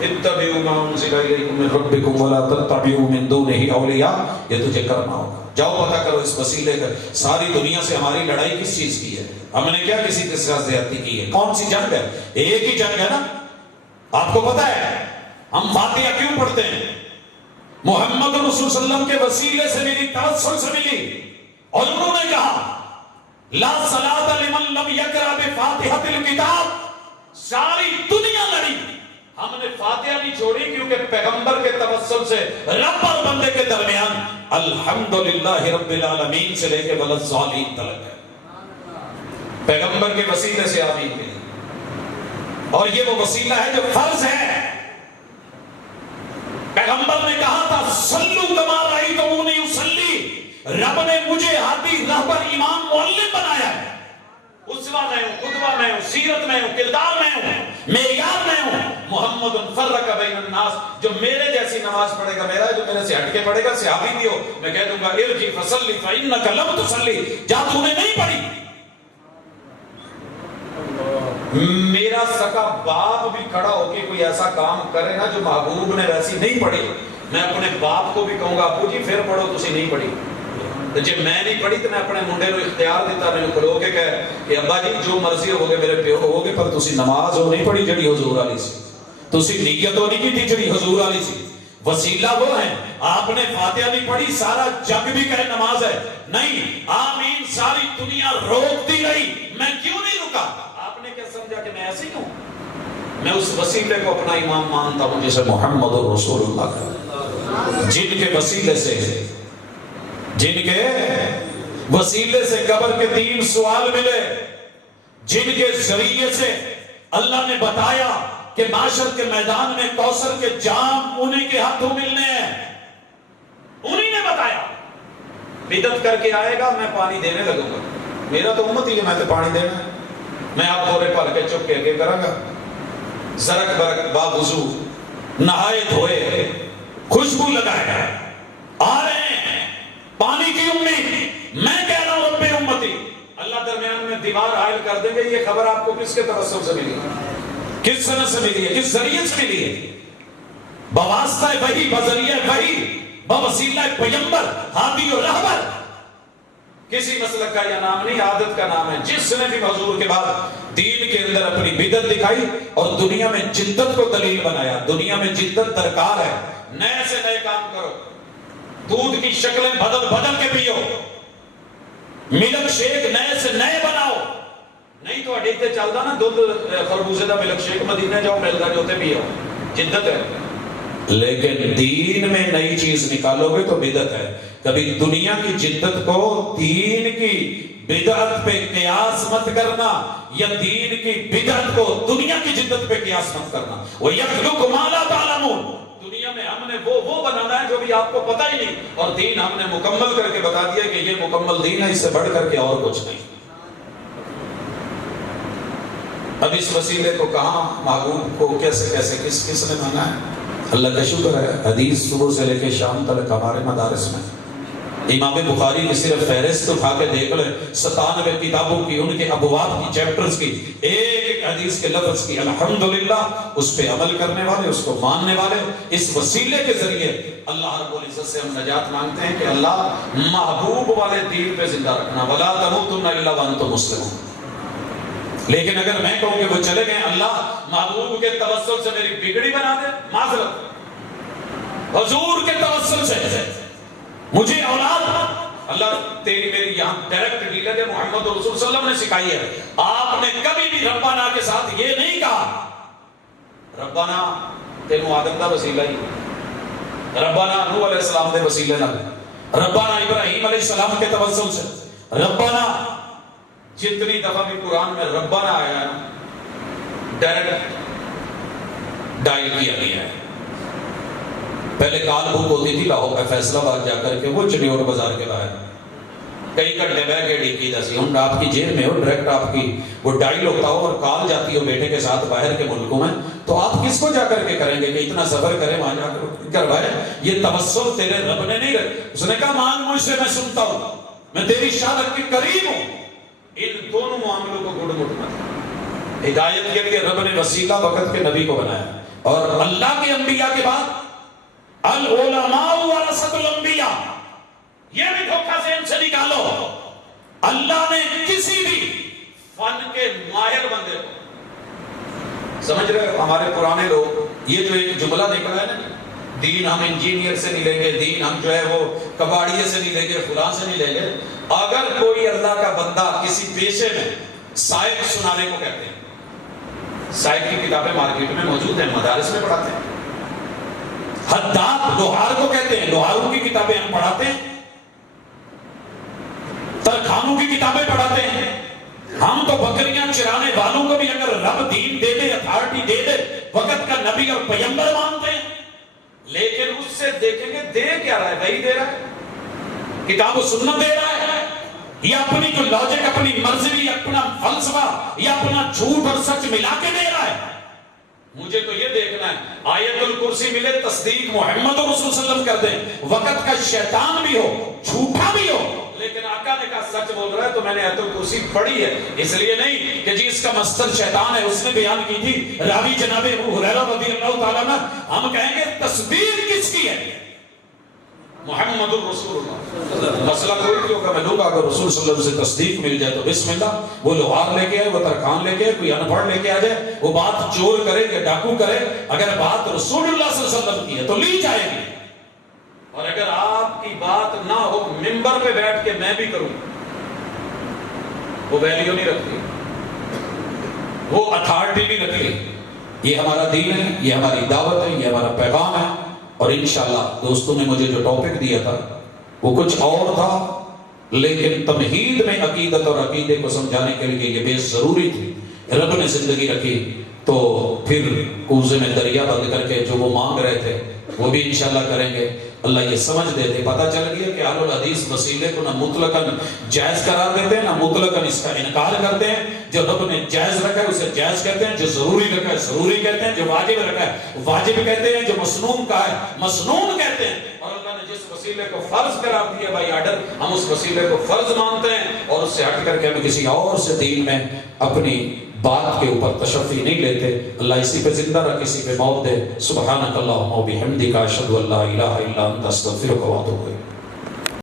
اتبعوا ما انزل الیکم من ربکم ولا تتبعوا من دونہ اولیاء. یہ تجھے کرنا ہوگا. جاؤ پتہ کرو اس وسیلے کا. ساری دنیا سے ہماری لڑائی کس چیز کی ہے؟ ہم نے کیا کسی کے ساتھ زیادتی کی ہے؟ کون سی جنگ ہے؟ ایک ہی جنگ ہے نا. آپ کو پتہ ہے ہم فاتحہ کیوں پڑھتے ہیں؟ محمد رسول صلی اللہ علیہ وسلم کے وسیلے سے ملی توسل سے ملی. اور انہوں نے کہا لا صلاۃ لمن لم یقرأ بفاتحۃ الکتاب. ساری دنیا لڑی ہم نے فاتحہ نہیں چھوڑی کیونکہ پیغمبر کے توسل سے رب اور بندے کے درمیان الحمدللہ رب العالمین سے لے کے وللضالین تک ہے. پیغمبر کے وسیلے سے آمین ملی. اور یہ وہ وسیلہ ہے جو فرض ہے. پیغمبر نے کہا تھا صلو کما رأیتمونی اصلی، رب نے مجھے ہادی رہبر امام معلم بنایا ہے. اسوہ میں ہوں، قدوہ میں ہوں، سیرت میں ہوں، کردار میں ہوں، معیار میں ہوں. محمد فرق بین الناس، جو میرے جیسی نماز پڑھے گا میرا ہے، جو میرے سے ہٹ کے پڑھے گا صحابی بھی ہو، میں کہہ دوں گا ارجع فصلی فإنک لم تصلی، جا تو نے نہیں پڑھی. میرا سکا باپ بھی کھڑا ہو کے کوئی ایسا کام کرے نا جو محبوب نے ویسی نہیں پڑھی، میں اپنے باپ کو بھی کہوں گا ابو جی پھر پڑھو تسی نہیں پڑھی. جب میں نہیں پڑھی تو میں اپنے منڈے کو اختیار دیتا، میں کھلو کے کہے کہ ابا جی جو مرضی ہوگے میرے پیو ہوگے، پر تسی نماز ہو نہیں پڑھی جڑی حضور علی سی، تسی نیت ہو نہیں کی تھی جڑی حضور علی سی. وسیلہ وہ ہے، آپ نے فاتحہ نہیں پڑھی سارا جگ بھی کہے نماز ہے، نہیں آمین ساری دنیا روکتی رہی، میں کیوں نہیں رکا؟ آپ نے کیا سمجھا کہ میں ایسی ہوں؟ میں اس وسیلے کو اپنا امام مانتا ہوں جسے محمد رسول اللہ کا، جن کے وسیلے سے قبر کے 3 سوال ملے، جن کے ذریعے سے اللہ نے بتایا کہ معاشر کے میدان میں کوثر کے جام انہی کے ہاتھوں ملنے ہیں، انہی نے بتایا. بدعت کر کے آئے گا میں پانی دینے لگوں گا، میرا تو امت ہی ہے، میں تو پانی دینا ہے، میں آپ بورے پھر کے چپ کے کروں گا. زرک برک باوضو نہائے دھوئے خوشبو لگائے آ رہے ہیں پانی کی امید، میں کہہ رہا ہوں رب امتی، اللہ درمیان میں دیوار حائل کر دیں گے. یہ خبر آپ کو کس کے توسل سے ملی ہے، کس سند سے ملی ہے، کس ذریعے سے ملی ہے؟ بواسطہ وحی، بذریعہ وحی، بوسیلہ پیغمبر ہادی و رہبر. کسی مسلک کا یہ نام نہیں، عادت کا نام ہے. جس نے بھی حضور کے بعد دین کے اندر اپنی بدعت دکھائی اور دنیا میں جدت کو دلیل بنایا. دنیا میں جدت درکار ہے، نئے سے نئے کام کرو، دودھ کی شکلیں بدل بدل کے پیو، ملک شیک نئے سے نئے بناؤ. نہیں تو اڈیتے چلتا نا دودھ خربوزے دا ملک شیک، مدینے جاؤ ملتا جوتے پیو، جدت ہے. لیکن دین میں نئی چیز نکالو گے تو بدعت ہے. کبھی دنیا کی جدت کو دین کی بدعت پہ قیاس مت کرنا، یا دین کی بدعت کو دنیا کی جدت پہ قیاس مت کرنا. وَيَخْلُقُ مَا لَا تَعْلَمُونَ، دنیا میں ہم نے وہ بنانا ہے جو بھی آپ کو پتہ ہی نہیں، اور دین ہم نے مکمل کر کے بتا دیا کہ یہ مکمل دین ہے، اس سے بڑھ کر کے اور کچھ نہیں. اب اس وسیلے کو کہاں، محبوب کو کیسے کس نے مانا ہے؟ اللہ کا شکر ہے، حدیث صبح سے لے کے شام تک ہمارے مدارس میں. امام بخاری کی صرف فہرست اٹھا کے دیکھ لیں، 97 کتابوں کی، ان کے ابواب کی، چیپٹرز کی، ایک حدیث کے لفظ کی الحمدللہ اس پہ عمل کرنے والے، اس کو ماننے والے. اس وسیلے کے ذریعے اللہ رب العزت سے ہم نجات مانگتے ہیں کہ اللہ محبوب والے دین پہ زندہ رکھنا. وَلَا تَمُوتُنَّ إِلَّا وَأَنْتُمْ مُسْلِمُونَ. لیکن اگر میں کہوں کہ وہ چلے گئے، اللہ محبوب کے توسل سے میری بگڑی بنا دے، معذرت، حضور کے توسل سے مجھے اولاد، اللہ تیری میری یہاں ڈائریکٹ ڈیلر ہے، محمد رسول صلی اللہ علیہ وسلم نے سکھائی ہے. آپ نے کبھی بھی ربنا کے ساتھ یہ نہیں کہا ربنا تینوں آدم دا وسیلہ ہی، ربنا نوح علیہ السلام دے وسیلے نہ، ربنا ابراہیم علیہ السلام کے توسل سے، ربنا. جتنی دفعہ بھی قرآن میں ربنا آیا ہے ڈائریکٹ ڈائل کیا گیا ہے. پہلے کال بک ہوتی تھی لاہور میں فیصلہ آباد جا کر کے، وہ چنیور بازار کے باہر کئی گھنٹے بہ کے ڈی کی دسی ہوں آپ کی جیب میں ہو، ڈائریکٹ آپ کی وہ ڈائل ہوتا ہو اور کال جاتی ہو بیٹے کے ساتھ باہر کے ملکوں میں، تو آپ کس کو جا کر کے کریں گے کہ اتنا سفر کریں وہاں جا کر بھائی یہ توسل تیرے رب نے نہیں رکھا. اس نے کہا مانگ مجھ سے، میں سنتا ہوں، میں تیری شہادت کے قریب ہوں. ان دونوں معاملوں کو گڑ مٹ مت. ہدایت کے لیے رب نے وسیلہ وقت کے نبی کو بنایا، اور اللہ کے انبیاء کے بعد العلماء ورثۃ الانبیاء، یہ بھی دھوکہ ذہن سے نکالو. اللہ نے کسی بھی فن کے ماہر بندے کو، سمجھ رہے ہو ہمارے پرانے لوگ یہ جو ایک جملہ نکلا ہے نا، دین ہم انجینئر سے نہیں لیں گے، دین ہم جو ہے وہ کباڑیے سے نہیں لیں گے، فلاں سے نہیں لیں گے. اگر کوئی اللہ کا بندہ کسی پیشے میں سائق سنانے کو کہتے ہیں، سائق کی کتابیں مارکیٹ میں موجود ہیں، مدارس میں پڑھاتے ہیں. حداد لوہار کو کہتے ہیں، لوہاروں کی کتابیں ہم پڑھاتے ہیں، ترخانوں کی کتابیں پڑھاتے ہیں. ہم تو بکریاں چرانے والوں کو بھی اگر رب دین دے دے، اتھارٹی دے دے، وقت کا نبی اور پیغمبر مانتے ہیں. لیکن سے دیکھیں گے دے کیا رہا ہے، وہی دے رہا ہے، کتاب و سنت دے رہا ہے، یا اپنی جو لاجک، اپنی مرضی، اپنا فلسفہ، یا اپنا جھوٹ اور سچ ملا کے دے رہا ہے؟ مجھے تو یہ دیکھنا ہے آیت الکرسی ملے، تصدیق محمد رسول صلی اللہ علیہ وسلم کر دیں، وقت کا شیطان بھی ہو، جھوٹا بھی ہو، لیکن آقا نے کہا سچ بول رہا ہے تو میں نے آیت الکرسی پڑھی ہے۔ اس لیے نہیں کہ جی اس کا مصدر شیطان ہے، اس نے بیان کی تھی، راوی جناب ابو ہریرہ رضی اللہ تعالیٰ عنہ، ہم کہیں گے تصدیق کس کی ہے؟ محمد الرسول اللہ۔ مسئلہ کوئی نہیں ہوگا، میں لوں گا اگر رسول صلی اللہ علیہ وسلم سے تصدیق مل جائے تو بسم اللہ، وہ لوہار لے کے آئے، وہ ترخان لے کے آئے، کوئی انپڑھ لے کے آ جائے، وہ بات چور کرے یا ڈاکو کرے، اگر بات رسول اللہ صلی اللہ علیہ وسلم کی ہے تو لی جائے گی، اور اگر آپ کی بات نہ ہو، منبر پہ بیٹھ کے میں بھی کروں، وہ ویلیو نہیں رکھتی، وہ اتھارٹی نہیں رکھتی۔ یہ ہمارا دین ہے، یہ ہماری دعوت ہے، یہ ہمارا پیغام ہے، اور انشاءاللہ دوستوں نے مجھے جو ٹاپک دیا تھا وہ کچھ اور تھا، لیکن تمہید میں عقیدت اور عقیدے کو سمجھانے کے لیے یہ بے ضروری تھی۔ رب نے زندگی رکھی تو پھر کوزے میں دریا بند کر کے جو وہ مانگ رہے تھے وہ بھی انشاءاللہ کریں گے۔ اللہ یہ سمجھ دیتے، پتہ چل گیا کہ اہل الحدیث وسیلے کو نہ مطلقاً جائز قرار دیتے ہیں، نہ مطلقاً اس کا انکار کرتے ہیں۔ جو رب نے جائز رکھا ہے اسے جائز کہتے ہیں، جو ضروری رکھا ہے ضروری کہتے ہیں، جو واجب رکھا ہے واجب کہتے ہیں، جو مسنون کا ہے مسنون کہتے ہیں۔ اور اللہ نے جس وسیلے کو فرض قرار دیا بھائی آرڈر، ہم اس وسیلے کو فرض مانتے ہیں، اور اس سے ہٹ کر کے ہم کسی اور سے دین میں اپنی بات کے اوپر تشفی نہیں لیتے۔ اللہ اسی پہ زندہ رکھ، اسی پہ موت دے۔ سبحانک اللہم و بحمدک، اشہد ان لا الہ الا انت، استغفرک و اتوب الیک۔